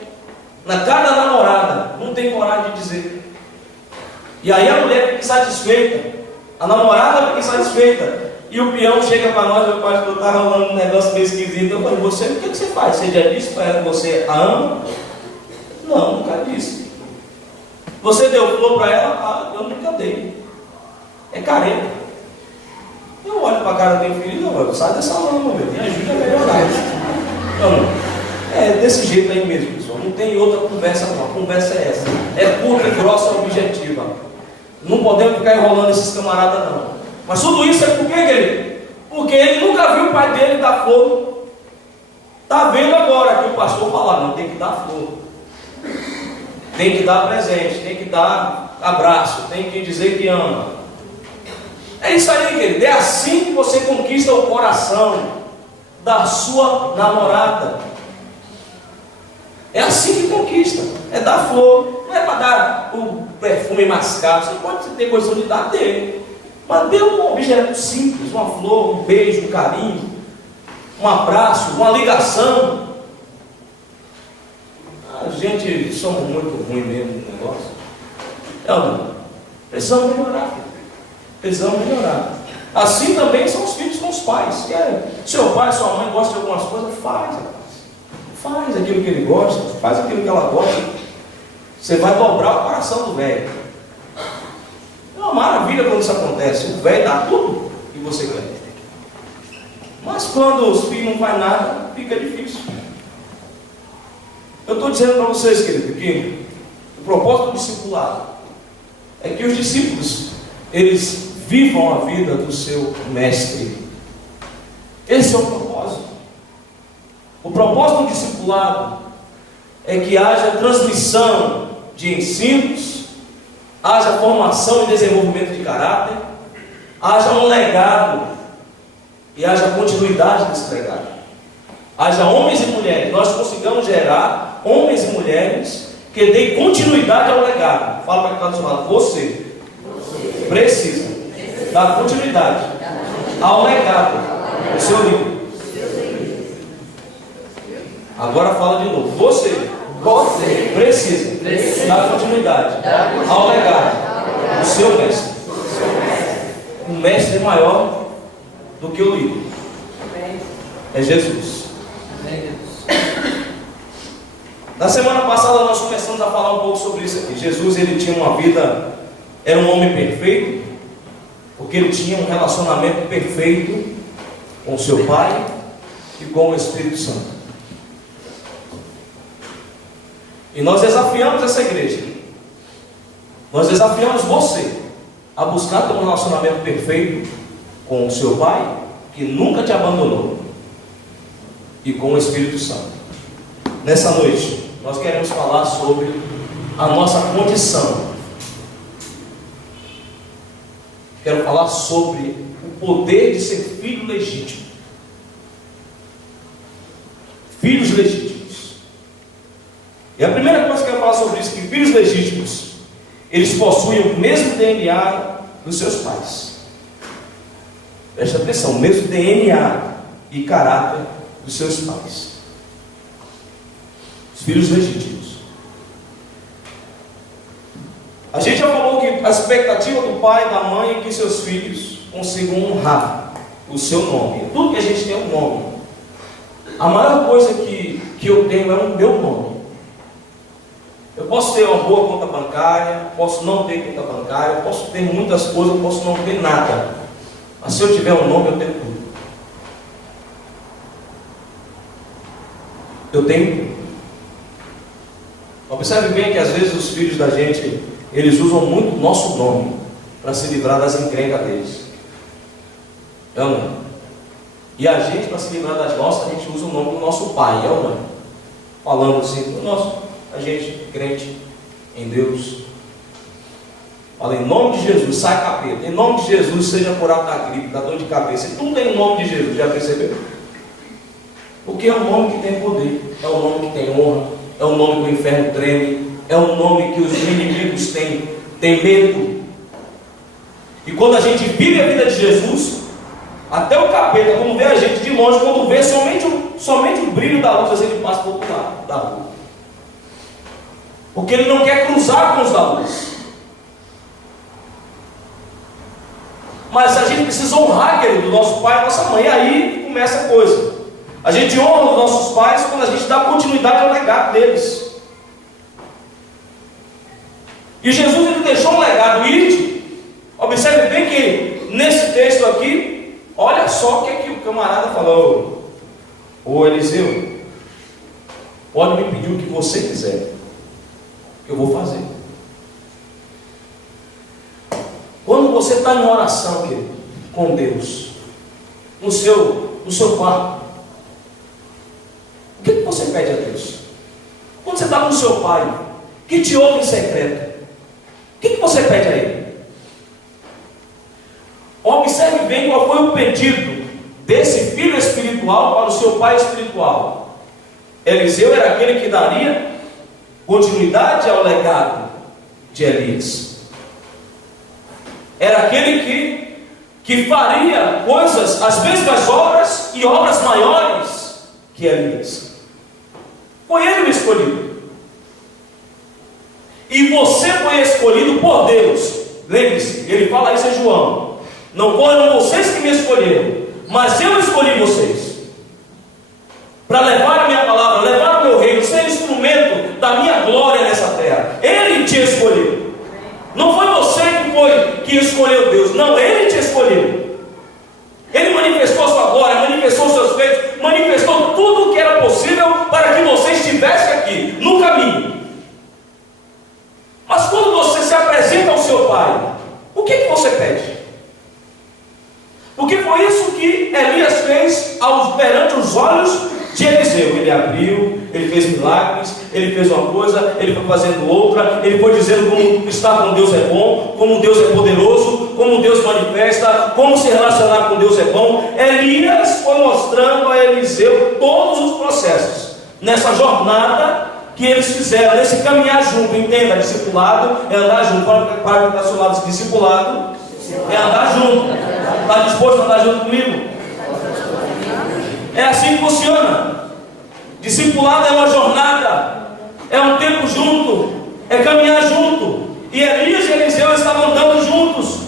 na cara da namorada, não tem coragem de dizer. E aí a mulher fica insatisfeita, a namorada fica insatisfeita. E o peão chega para nós, meu pastor, está rolando um negócio meio esquisito. Eu falei, você, o que você faz? Você já disse para ela que você a ama? Não, nunca disse. Você deu flor para ela? Ah, eu nunca dei. É careta. Eu olho para a cara do meu filho, não, sai dessa lama, me ajuda a melhorar. Não, é desse jeito aí mesmo, pessoal. Não tem outra conversa não, a conversa é essa. É curta, grossa e objetiva. Não podemos ficar enrolando esses camaradas não. Mas tudo isso é por quê, querido? Porque ele nunca viu o pai dele dar flor. Está vendo agora que o pastor fala, não, tem que dar flor. Tem que dar presente, tem que dar abraço, tem que dizer que ama. É isso aí, querido. É assim que você conquista o coração da sua namorada. É assim que conquista. É dar flor. Não é para dar o perfume mascado. Você pode ter condição de dar dele. Mas dê um objeto simples, uma flor, um beijo, um carinho, um abraço, uma ligação. A gente somos muito ruins mesmo no negócio. É ou não? Precisamos melhorar. Precisamos melhorar. Assim também são os filhos com os pais. Seu pai, sua mãe gosta de algumas coisas, faz aquilo que ele gosta, faz aquilo que ela gosta. Você vai dobrar o coração do velho. É uma maravilha quando isso acontece. O velho dá tudo que você quer. Mas quando os filhos não fazem nada, fica difícil. Eu estou dizendo para vocês, querido, que o propósito do discipulado é que os discípulos, eles vivam a vida do seu mestre. Esse é o propósito. O propósito do discipulado é que haja transmissão de ensinos, haja formação e desenvolvimento de caráter, haja um legado e haja continuidade desse legado. Haja homens e mulheres, nós consigamos gerar homens e mulheres que deem continuidade ao legado. Fala para quem está do seu lado, você precisa dar continuidade ao legado do seu livro. Agora fala de novo, você precisa dar continuidade ao legado do seu mestre. O mestre é maior do que o livro. É Jesus. Na semana passada nós começamos a falar um pouco sobre isso aqui. Jesus, ele tinha uma vida, era um homem perfeito, porque ele tinha um relacionamento perfeito com seu Pai e com o Espírito Santo. E nós desafiamos essa igreja, nós desafiamos você a buscar ter um relacionamento perfeito com o seu Pai, que nunca te abandonou, e com o Espírito Santo. Nessa noite nós queremos falar sobre a nossa condição. Quero falar sobre o poder de ser filho legítimo. Filhos legítimos. E a primeira coisa que eu quero falar sobre isso é que filhos legítimos, eles possuem o mesmo DNA dos seus pais. Preste atenção, o mesmo DNA e caráter dos seus pais. Os filhos legítimos. A gente já falou que a expectativa do pai e da mãe é que seus filhos consigam honrar o seu nome. Tudo que a gente tem é um nome. A maior coisa que eu tenho é o meu nome. Eu posso ter uma boa conta bancária, posso não ter conta bancária, posso ter muitas coisas, posso não ter nada. Mas se eu tiver um nome, eu tenho tudo. Eu tenho tudo. Observe bem que às vezes os filhos da gente, eles usam muito o nosso nome para se livrar das encrencas deles. É ou não? E a gente, para se livrar das nossas, a gente usa o nome do nosso pai, é ou não? Falando assim, a gente crente em Deus. Fala, em nome de Jesus, sai capeta. Em nome de Jesus, seja curado da gripe, da dor de cabeça. E tudo tem o nome de Jesus, já percebeu? Porque é um nome que tem poder, é um nome que tem honra, é um nome que o inferno treme, é um nome que os inimigos têm medo. E quando a gente vive a vida de Jesus, até o capeta, quando vê a gente de longe, quando vê somente o brilho da luz, assim, ele passa para o outro lado da rua. Porque ele não quer cruzar com os da luz. Mas a gente precisa honrar, querido, o nosso pai e nossa mãe. E aí começa a coisa. A gente honra os nossos pais quando a gente dá continuidade ao legado deles. E Jesus, ele deixou um legado. Observe bem que nesse texto aqui, olha só o que o camarada falou. Ô Eliseu, pode me pedir o que você quiser, que eu vou fazer. Quando você está em oração, querido, com Deus, no seu quarto, o que você pede a Deus? Quando você está com o seu pai, que te ouve em secreto, o que você pede a ele? Observe bem qual foi o pedido desse filho espiritual para o seu pai espiritual. Eliseu era aquele que daria continuidade ao legado de Elias. Era aquele que faria coisas, as mesmas obras e obras maiores que Elias. Foi ele o escolhido. E você foi escolhido por Deus. Lembre-se, ele fala isso em João. Não foram vocês que me escolheram, mas eu escolhi vocês para levar a minha palavra, levar o meu reino, ser instrumento da minha glória nessa terra. Ele te escolheu. Não foi você que escolheu Deus. Não, Ele te escolheu. Ele manifestou a sua glória, manifestou os seus feitos, manifestou tudo o que era possível para que você estivesse aqui, no caminho. Mas quando você se apresenta ao seu Pai, o que você pede? Porque foi isso que Elias fez perante os olhos de Eliseu. Ele abriu, ele fez milagres, ele fez uma coisa, ele foi fazendo outra, ele foi dizendo como estar com Deus é bom, como Deus é poderoso, como Deus manifesta, como se relacionar com Deus é bom. Elias foi mostrando a Eliseu todos os processos nessa jornada que eles fizeram, nesse caminhar junto. Entenda, discipulado é andar junto. Para quem está ao seu lado, discipulado é andar junto. Está disposto a andar junto comigo? É assim que funciona. Discipulado é uma jornada, é um tempo junto, é caminhar junto. E Elias e Eliseu estavam andando juntos,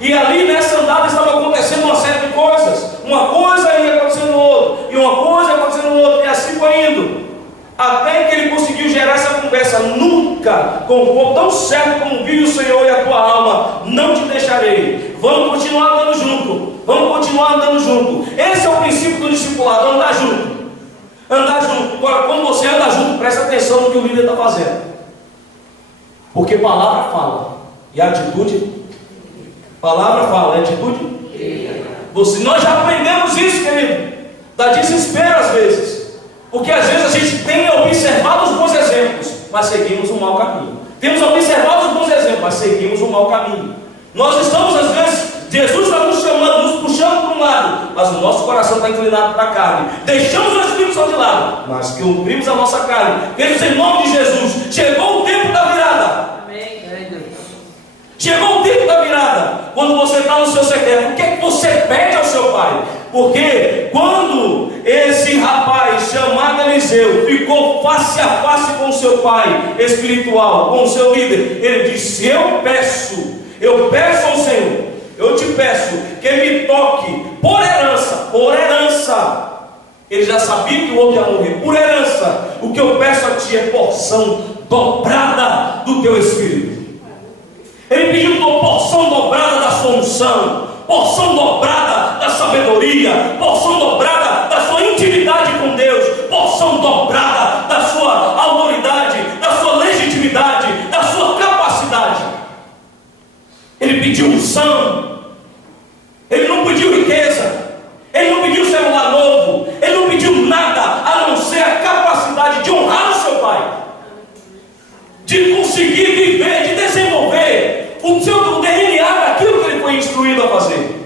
e ali nessa andada estava acontecendo uma série de coisas. Uma coisa ia acontecendo no outro, e uma coisa ia acontecendo no outro, e assim foi indo, até que ele conseguiu gerar essa conversa. Nunca, com tão certo como vive o Senhor e a tua alma, não te deixarei. Vamos continuar andando junto. Vamos continuar andando junto. Esse é o princípio do discipulado, andar junto. Andar junto. Agora, quando você anda junto, presta atenção no que o líder está fazendo. Porque palavra fala, e atitude, palavra fala, e atitude. Nós já aprendemos isso, querido. Dá desespero às vezes. Porque às vezes a gente tem observado os bons exemplos, mas seguimos um mau caminho. Temos observado os bons exemplos, mas seguimos um mau caminho. Nós estamos às vezes, Jesus está nos chamando, nos puxando para um lado, mas o nosso coração está inclinado para a carne. Deixamos o Espírito Santo de lado, mas cumprimos a nossa carne. Queridos, em nome de Jesus, chegou o tempo da virada. Amém. Chegou o tempo da virada. Quando você está no seu secreto, o que é que você pede ao seu Pai? Porque quando esse rapaz chamado Eliseu ficou face a face com o seu pai espiritual, com o seu líder, ele disse: eu peço ao Senhor, eu te peço que me toque por herança. Ele já sabia que o outro ia morrer. Por herança, o que eu peço a ti é porção dobrada do teu espírito. Ele pediu porção dobrada da sua unção, porção dobrada da sabedoria, porção dobrada da sua intimidade com Deus, porção dobrada da sua autoridade, da sua legitimidade, da sua capacidade. Ele pediu unção. Ele não pediu riqueza, ele não pediu celular novo, ele não pediu nada a não ser a capacidade de honrar o seu Pai, de conseguir viver, de desenvolver o seu DNA daquilo que ele foi instruído a fazer.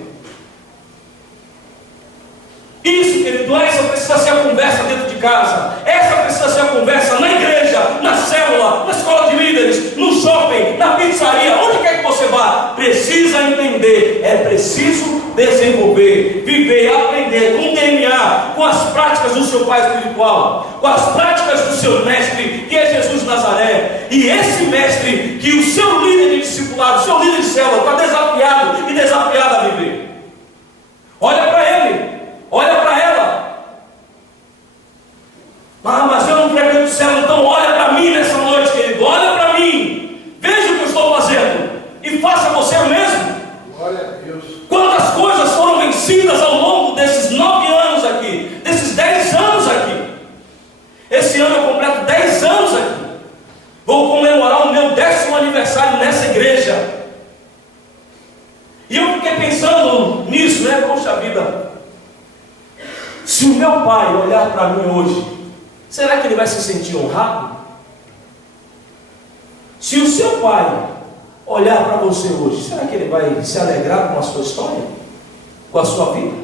Isso, querido, essa precisa ser a conversa dentro de casa, essa precisa ser a conversa na igreja, na célula, na escola de líderes, no shopping, na pizzaria, onde quer que você vá. Precisa entender, é preciso desenvolver, viver, aprender com o DNA, com as práticas do seu pai espiritual, com as práticas do seu mestre, que é Jesus de Nazaré. E esse mestre que o seu líder de discipulado, o seu líder de célula está desafiado e desafiado a viver. Olha para ele, olha para ela. Ah, mas eu não frequento célula, então olha para mim nessa noite, querido, olha para mim, veja o que eu estou fazendo e faça você o mesmo. Glória a Deus. Quantas coisas foram vencidas ao longo desses 9 anos aqui, desses 10 anos aqui. Esse ano eu completo 10 anos aqui. Vou comemorar o meu 10º aniversário nessa igreja. E eu fiquei pensando nisso, né? Poxa vida, se o meu pai olhar para mim hoje, será que ele vai se sentir honrado? Se o seu pai olhar para você hoje, será que ele vai se alegrar com a sua história? Com a sua vida?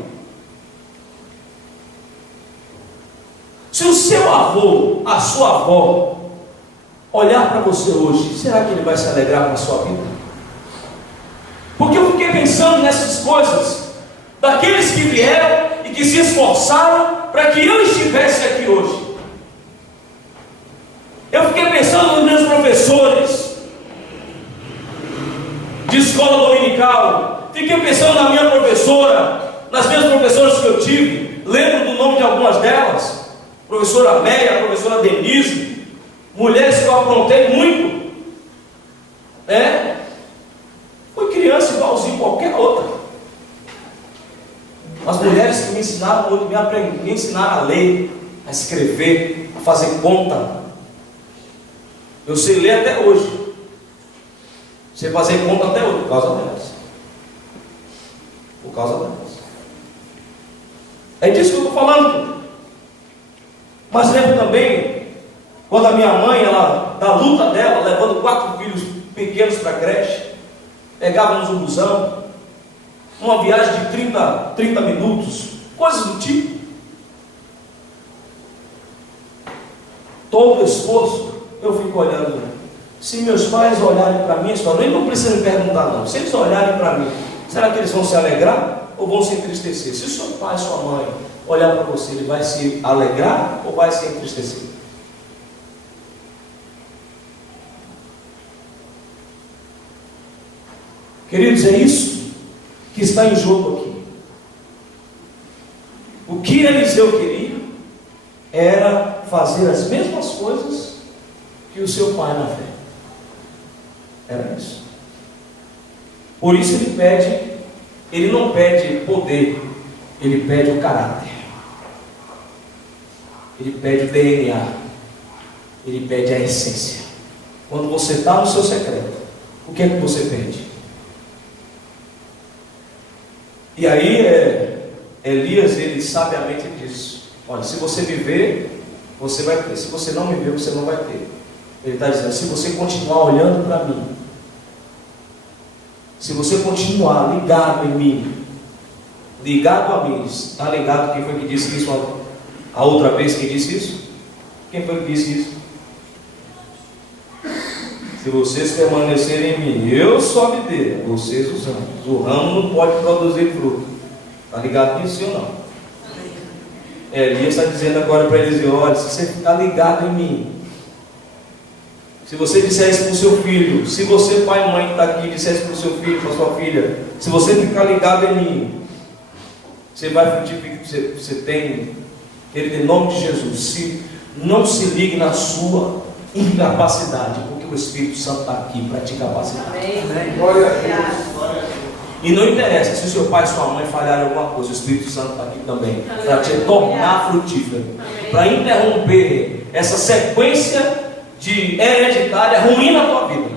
Se o seu avô, a sua avó, olhar para você hoje, será que ele vai se alegrar com a sua vida? Porque eu fiquei pensando nessas coisas, daqueles que vieram e que se esforçaram para que eu estivesse aqui hoje. Eu fiquei pensando nos meus professores de de escola dominical. Fiquei pensando na minha professora, nas minhas professoras que eu tive. Lembro do nome de algumas delas: professora Meia, professora Denise, mulheres que eu aprontei muito. Fui criança igualzinho qualquer outra. As mulheres que me ensinaram muito, me ensinaram a ler, a escrever, a fazer conta. Eu sei ler até hoje. Sei fazer conta até hoje, por causa delas. Por causa delas. É disso que eu estou falando. Mas lembro também, quando a minha mãe, ela, da luta dela, levando 4 filhos pequenos para a creche, pegávamos um busão, uma viagem de 30 minutos, coisas do tipo. Todo o esforço, eu fico olhando. Se meus pais olharem para mim, eles não precisam me perguntar não. Se eles olharem para mim, será que eles vão se alegrar ou vão se entristecer? Se o seu pai, sua mãe olhar para você, ele vai se alegrar ou vai se entristecer? Queridos, é isso que está em jogo aqui. O que Eliseu queria era fazer as mesmas coisas que o seu pai na fé. Era isso. Por isso ele não pede poder, ele pede o caráter, ele pede o DNA, ele pede a essência. Quando você está no seu secreto, o que é que você pede? E aí Elias, ele sabiamente disse: olha, se você viver, você vai ter. Se você não viver, você não vai ter. Ele está dizendo: se você continuar olhando para mim, se você continuar ligado em mim, ligado a mim, está ligado? Quem foi que disse isso a outra vez? Quem disse isso? Quem foi que disse isso? Se vocês permanecerem em mim, eu sou a videira, vocês os ramos. O ramo não pode produzir fruto. Está ligado nisso ou não? Elias está dizendo agora para eles: olha, se você ficar ligado em mim, se você disser isso para o seu filho, se você, pai e mãe que está aqui, disser isso para o seu filho, para a sua filha, se você ficar ligado em mim, você vai frutificar, você tem, querido, em nome de Jesus, não se ligue na sua incapacidade, porque o Espírito Santo está aqui para te capacitar. Amém. Glória a Deus. E não interessa se o seu pai e sua mãe falharem alguma coisa, o Espírito Santo está aqui também para te tornar frutífero, para interromper essa sequência de hereditária ruim na tua vida.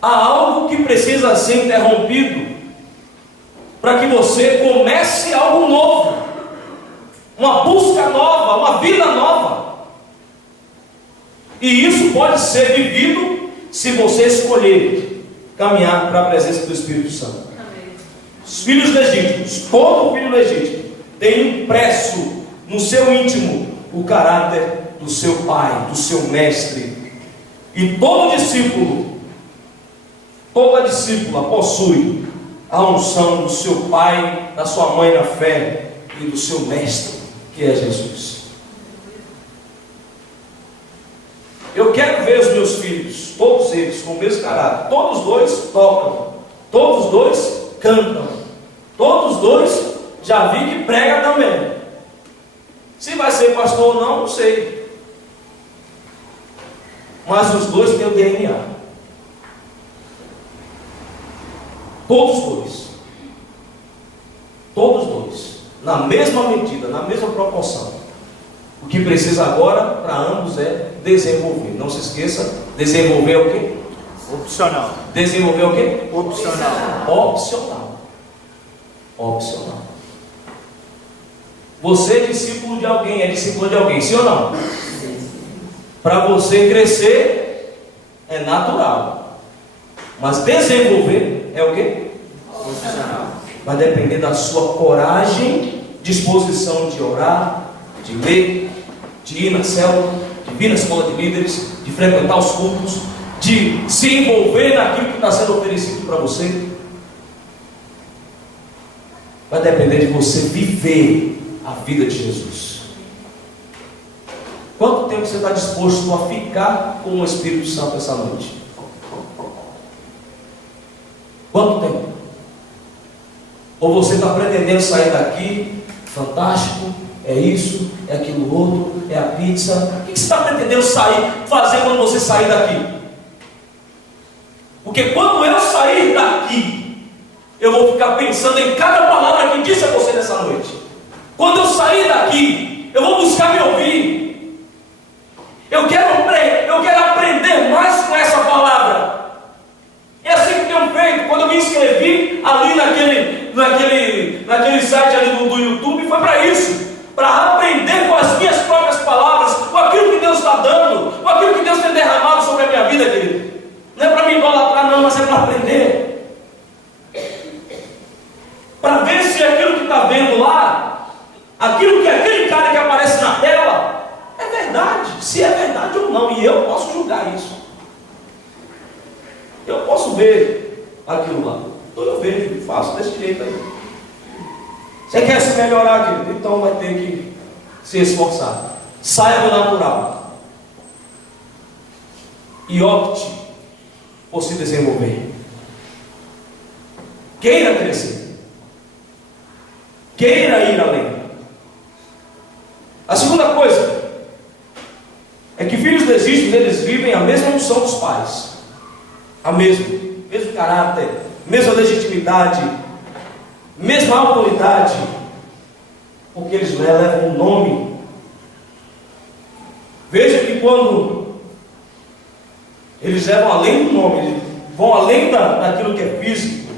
Há algo que precisa ser interrompido para que você comece algo novo, uma busca nova, uma vida nova. E isso pode ser vivido se você escolher caminhar para a presença do Espírito Santo. Amém. Os filhos legítimos, todo filho legítimo tem impresso no seu íntimo o caráter do seu pai, do seu mestre. E todo discípulo, toda discípula possui a unção do seu pai, da sua mãe na fé e do seu mestre, que é Jesus. Eu quero ver os meus filhos, todos eles com o mesmo caráter. Todos os dois tocam, todos os dois cantam, todos os dois já vi que prega também. Se vai ser pastor ou não, não sei. Mas os dois têm o DNA. Todos dois. Todos dois. Na mesma medida, na mesma proporção. O que precisa agora para ambos é desenvolver. Não se esqueça, desenvolver o quê? Opcional. Desenvolver o quê? Opcional. Opcional. Opcional. Você é discípulo de alguém, é discípulo de alguém, sim ou não? Para você crescer é natural, mas desenvolver é o quê? Opcional. Vai depender da sua coragem, disposição de orar, de ler, de ir na célula, de vir na escola de líderes, de frequentar os cultos, de se envolver naquilo que está sendo oferecido para você. Vai depender de você viver a vida de Jesus. Quanto tempo você está disposto a ficar com o Espírito Santo essa noite? Quanto tempo? Ou você está pretendendo sair daqui, fantástico, é isso, é aquilo outro, é a pizza. O que você está pretendendo fazer quando você sair daqui? Porque quando eu sair daqui, eu vou ficar pensando em cada palavra que disse a você nessa noite. Quando eu sair daqui, eu vou buscar me ouvir. Eu quero aprender mais com essa palavra. É assim que tenho feito. Quando eu me inscrevi ali naquele site ali do YouTube, foi para isso. Para aprender com as minhas próprias palavras, com aquilo que Deus está dando, com aquilo que Deus tem derramado sobre a minha vida, querido. Não é para me idolatrar não, mas é para aprender. Para ver se aquilo que está vendo lá, aquilo que aquele cara que aparece na tela, é verdade. Se é verdade ou não. E eu posso julgar isso. Eu posso ver aquilo lá. Então eu vejo, faço desse jeito aí. Você quer se melhorar, querido? Então vai ter que se esforçar. Saia do natural. E opte por se desenvolver. Queira crescer. Queira ir além. A segunda coisa é que filhos legítimos, eles vivem a mesma unção dos pais. A mesmo caráter, mesma legitimidade, mesma autoridade, porque eles levam o nome. Veja que quando eles levam além do nome, eles vão além daquilo que é físico,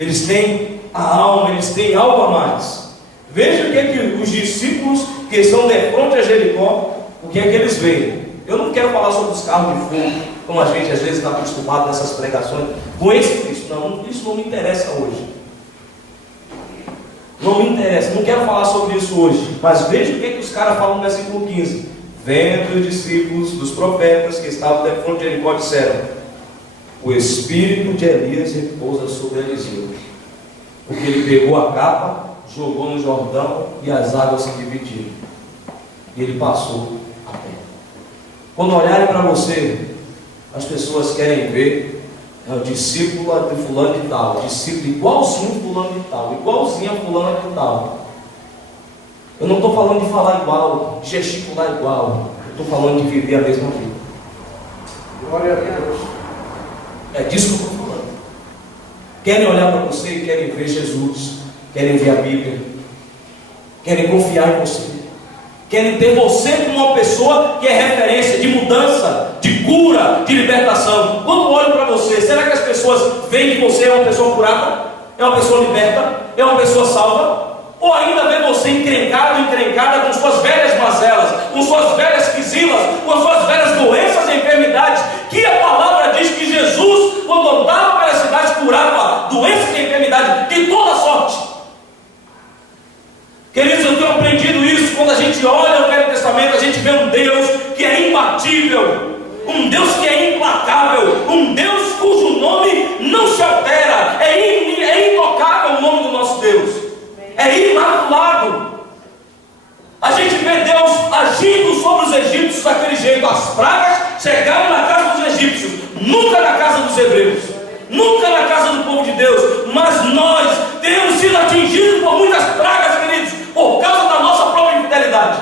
eles têm a alma, eles têm algo a mais. Veja o que é que os discípulos que estão de frente a Jericó, o que é que eles veem. Eu não quero falar sobre os carros de fogo, como a gente às vezes está acostumado nessas pregações, com esse Cristo. Não, isso não me interessa hoje. Não me interessa, não quero falar sobre isso hoje. Mas veja o que os caras falam no versículo 15. Vendo os discípulos dos profetas que estavam de frente de Jericó, disseram: o espírito de Elias repousa sobre Eliseu. Porque ele pegou a capa, jogou no Jordão e as águas se dividiram. E ele passou a pé. Quando olharem para você, as pessoas querem ver o discípulo de fulano de tal, discípulo igualzinho a fulano de tal, igualzinho a fulano de tal. Eu não estou falando de falar igual, de gesticular igual. Eu estou falando de viver a mesma vida. Glória a Deus. É disso que eu estou falando. Querem olhar para você e querem ver Jesus, querem ver a Bíblia, querem confiar em você, querem ter você como uma pessoa que é referência de mudança, de cura, de libertação. Quando olham para você, será que as pessoas veem que você é uma pessoa curada? É uma pessoa liberta? É uma pessoa salva? Ou ainda vê você encrencado, encrencada com suas velhas mazelas, com suas velhas quizilas, com suas velhas doenças e enfermidades, que a palavra diz que Jesus, quando andava pelas cidades, curava doenças e enfermidades de toda sorte. Queridos, eu tenho aprendido isso. Quando a gente olha no Velho Testamento, a gente vê um Deus que é imbatível, um Deus que é implacável, um Deus cujo nome não se altera. É intocável o nome do nosso Deus, é imaculado. A gente vê Deus agindo sobre os egípcios daquele jeito. As pragas chegaram na casa dos egípcios, nunca na casa dos hebreus, nunca na casa do povo de Deus. Mas nós temos sido atingidos por muitas pragas, queridos, por causa da nossa própria infidelidade.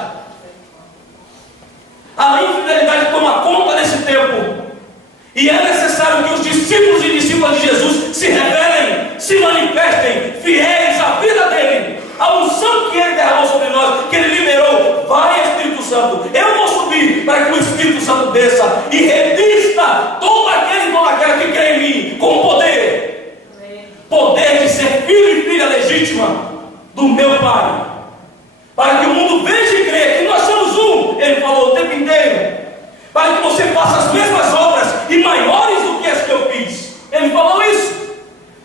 A infidelidade toma conta desse tempo, e é necessário que os discípulos e discípulas de Jesus se revelem, se manifestem fiéis à vida dele, à unção que ele derramou sobre nós, que ele liberou. Vai, Espírito Santo, eu vou subir para que o Espírito Santo desça e revista todo aquele e toda aquela que crê em mim com poder. Poder de ser filho e filha legítima do meu Pai, para que o mundo veja e creia que nós somos um. Ele falou o tempo inteiro: para que você faça as mesmas obras e maiores do que as que eu fiz. Ele falou isso,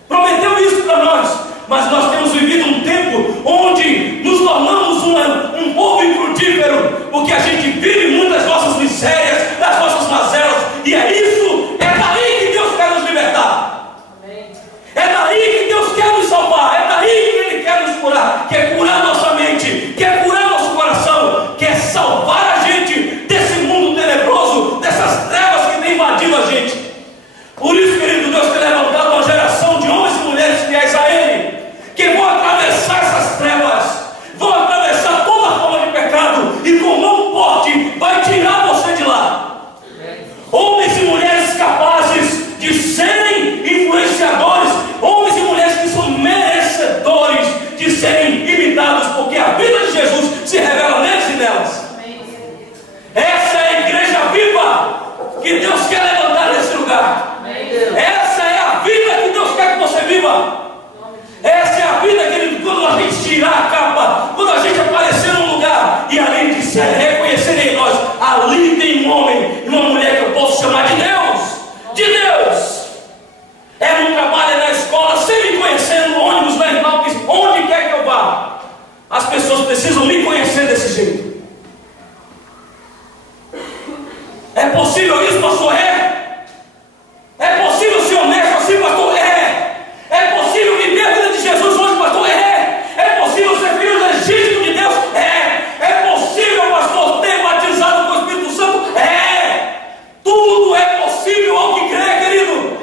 prometeu isso para nós. Mas nós temos vivido um tempo onde nos tornamos um povo infrutífero, porque a gente vive muitas nossas misérias, das nossas mazelas, e é daí que Deus quer nos libertar. É daí que Deus quer nos salvar, é daí que Ele quer nos curar, quer curar nossa mente, quer curar nosso coração, quer salvar a gente desse mundo tenebroso, dessas trevas que tem invadido a gente. As pessoas precisam me conhecer desse jeito. É possível isso, pastor? É possível ser honesto assim, pastor? É possível viver a vida de Jesus hoje, pastor? É possível ser filho legítimo de Deus? É possível, pastor, ter batizado com o Espírito Santo? Tudo é possível ao que crê, querido.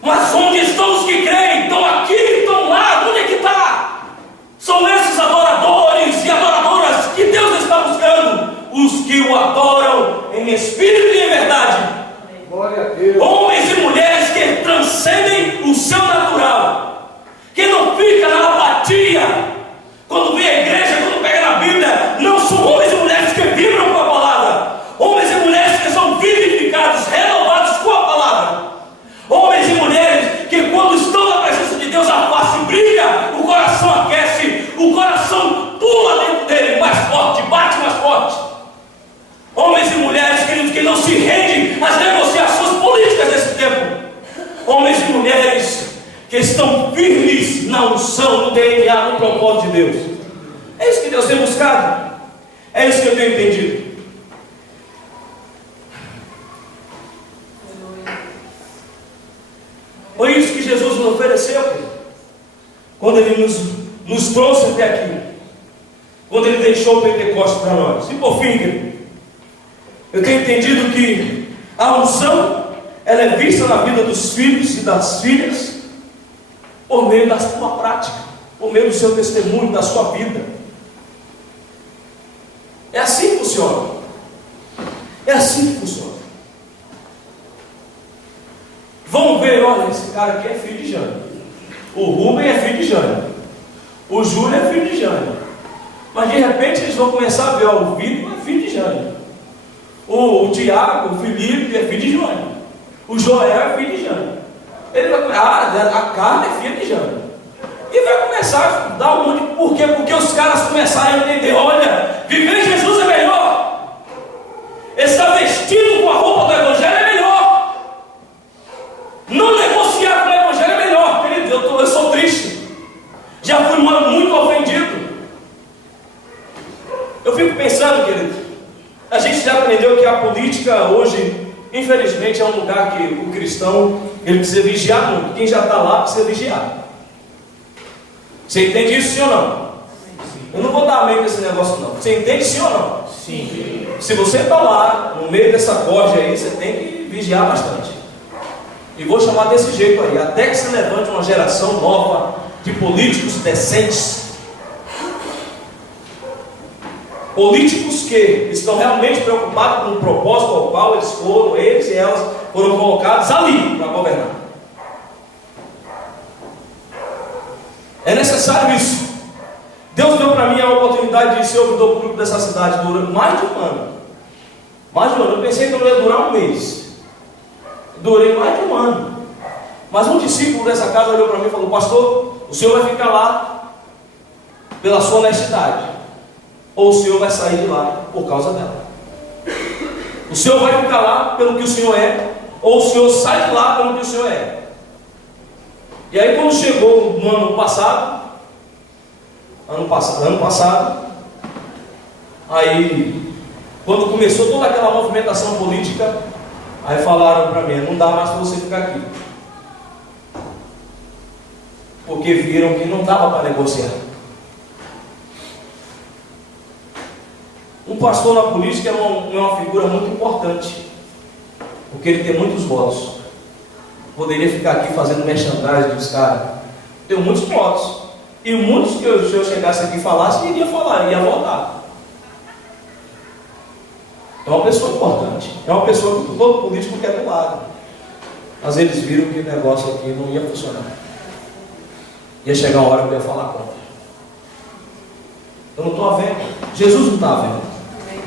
Mas onde estão os que creem? Estão aqui, estão lá, onde é que está? São esses adoradores e adoradoras que Deus está buscando, os que o adoram em espírito e em verdade. Glória a Deus. Homens e mulheres que transcendem o seu natural, que não fica na apatia quando vem a igreja, quando pega na Bíblia. Não são homens e mulheres que vibram com a palavra, homens e mulheres que são vivificados, renovados com a palavra, homens e mulheres que quando estão na presença de Deus a face brilha, o coração aquece, o coração pula dentro dele mais forte, bate mais forte. Homens e mulheres, queridos, que não se rendem às negociações políticas desse tempo. Homens e mulheres que estão firmes na unção, no DNA, no propósito de Deus. É isso que Deus tem buscado. É isso que eu tenho entendido. Foi isso que Jesus nos ofereceu, querido, quando Ele nos trouxe até aqui, quando Ele deixou o Pentecostes para nós. E por fim, querido, eu tenho entendido que a unção, ela é vista na vida dos filhos e das filhas por meio da sua prática, por meio do seu testemunho, da sua vida. É assim que funciona. É assim que funciona. Vão ver, olha, esse cara aqui é filho de Jânio. O Rubem é filho de Jânio. O Júlio é filho de Jânio. Mas de repente eles vão começar a ver, ó, o Vitor é filho de Jânio. O Tiago, o Felipe é filho de Jânio. O Joel é filho de Jânio. Ele vai começar, a Carla é filha de Jânio. E vai começar a dar um monte de porquê. Porque os caras começaram a entender, olha, viver em Jesus é melhor. Estar vestido com a roupa do Evangelho é melhor. Não negociar com o Evangelho é melhor. Querido, eu sou triste. Já fui muito ofendido. Eu fico pensando, querido, a gente já aprendeu que a política hoje, infelizmente, é um lugar que o cristão, ele precisa vigiar muito. Quem já está lá precisa vigiar. Você entende isso, sim ou não? Eu não vou dar amém nesse negócio não. Você entende, sim ou não? Sim. Se você está lá, no meio dessa corda aí, você tem que vigiar bastante. E vou chamar desse jeito aí, até que se levante uma geração nova de políticos decentes. Políticos que estão realmente preocupados com o propósito ao qual eles e elas foram colocados ali para governar. É necessário isso. Deus deu para mim a oportunidade de ser ouvidor público dessa cidade durante mais de um ano. Mais de um ano. Eu pensei que eu não ia durar um mês. Durei mais de um ano. Mas um discípulo dessa casa olhou para mim e falou: pastor, o senhor vai ficar lá pela sua honestidade, ou o senhor vai sair de lá por causa dela. O senhor vai ficar lá pelo que o senhor é, ou o senhor sai de lá pelo que o senhor é. E aí quando chegou no ano passado, aí quando começou toda aquela movimentação política, aí falaram para mim: não dá mais para você ficar aqui, porque viram que não dava para negociar. Um pastor na política é uma figura muito importante, porque ele tem muitos votos. Poderia ficar aqui fazendo merchandising dos caras. Tenho muitos votos. E muitos que se eu chegasse aqui e falasse, iria falar, ia votar. É uma pessoa importante. É uma pessoa que todo político quer do lado. Mas eles viram que o negócio aqui não ia funcionar. Ia chegar uma hora que eu ia falar contra. Eu não estou vendo. Jesus não está vendo.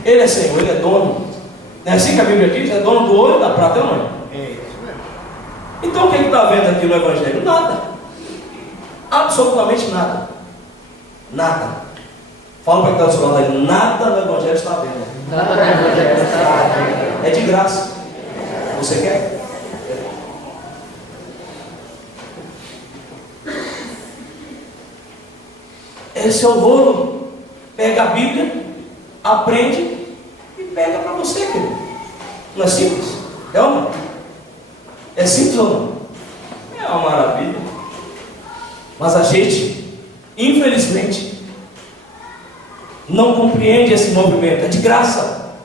Ele é Senhor, Ele é dono. Não é assim que a Bíblia diz? É dono do ouro e da prata, não é? Então o que está vendo aqui no Evangelho? Nada. Absolutamente nada. Nada. Fala para quem está do seu lado aí: nada no Evangelho está vendo. É de graça. Você quer? Esse é o rolo. Pega a Bíblia, aprende e pega para você, querido. Não é simples? É ou não? É simples ou não? É uma maravilha. Mas a gente, infelizmente, não compreende esse movimento. É de graça.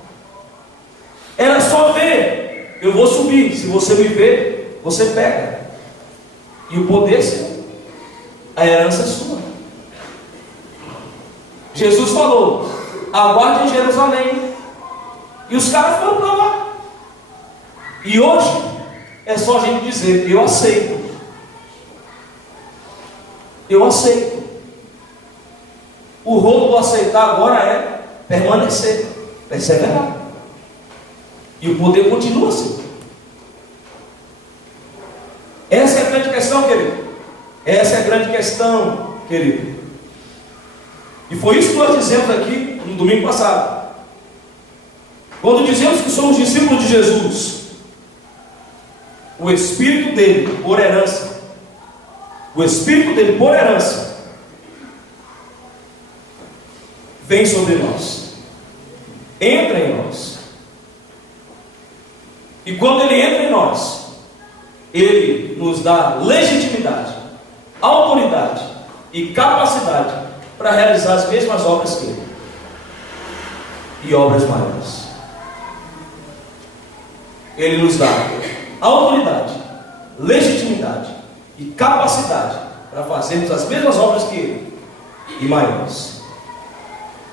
Era só ver. Eu vou subir. Se você me ver, você pega. E o poder é seu. A herança é sua. Jesus falou: aguarde em Jerusalém. E os caras foram para lá. E hoje é só a gente dizer: eu aceito. Eu aceito. O rolo do aceitar agora é permanecer, perseverar. E o poder continua assim. Essa é a grande questão, querido. Essa é a grande questão, querido. E foi isso que nós dizemos aqui no domingo passado. Quando dizemos que somos discípulos de Jesus, o Espírito dele, por herança, o Espírito dele, por herança, vem sobre nós, entra em nós. E quando ele entra em nós, ele nos dá legitimidade, autoridade e capacidade para realizar as mesmas obras que ele, e obras maiores. Ele nos dá autoridade, legitimidade e capacidade para fazermos as mesmas obras que ele, e maiores.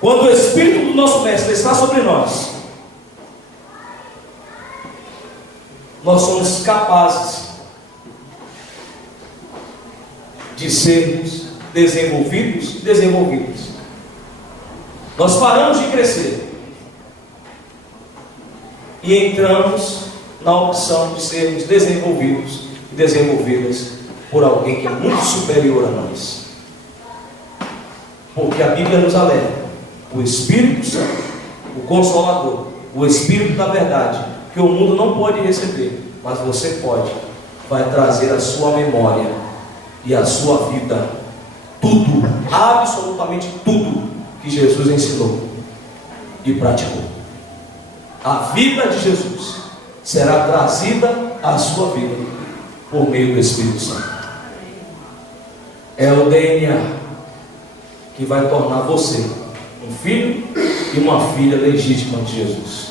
Quando o Espírito do nosso Mestre está sobre nós, nós somos capazes de sermos desenvolvidos e desenvolvidas. Nós paramos de crescer e entramos na opção de sermos desenvolvidos e desenvolvidas por alguém que é muito superior a nós. Porque a Bíblia nos alerta: o Espírito Santo, o Consolador, o Espírito da verdade, que o mundo não pode receber, mas você pode, vai trazer a sua memória e a sua vida, tudo, absolutamente tudo que Jesus ensinou e praticou. A vida de Jesus será trazida à sua vida por meio do Espírito Santo. É o DNA que vai tornar você um filho e uma filha legítima de Jesus.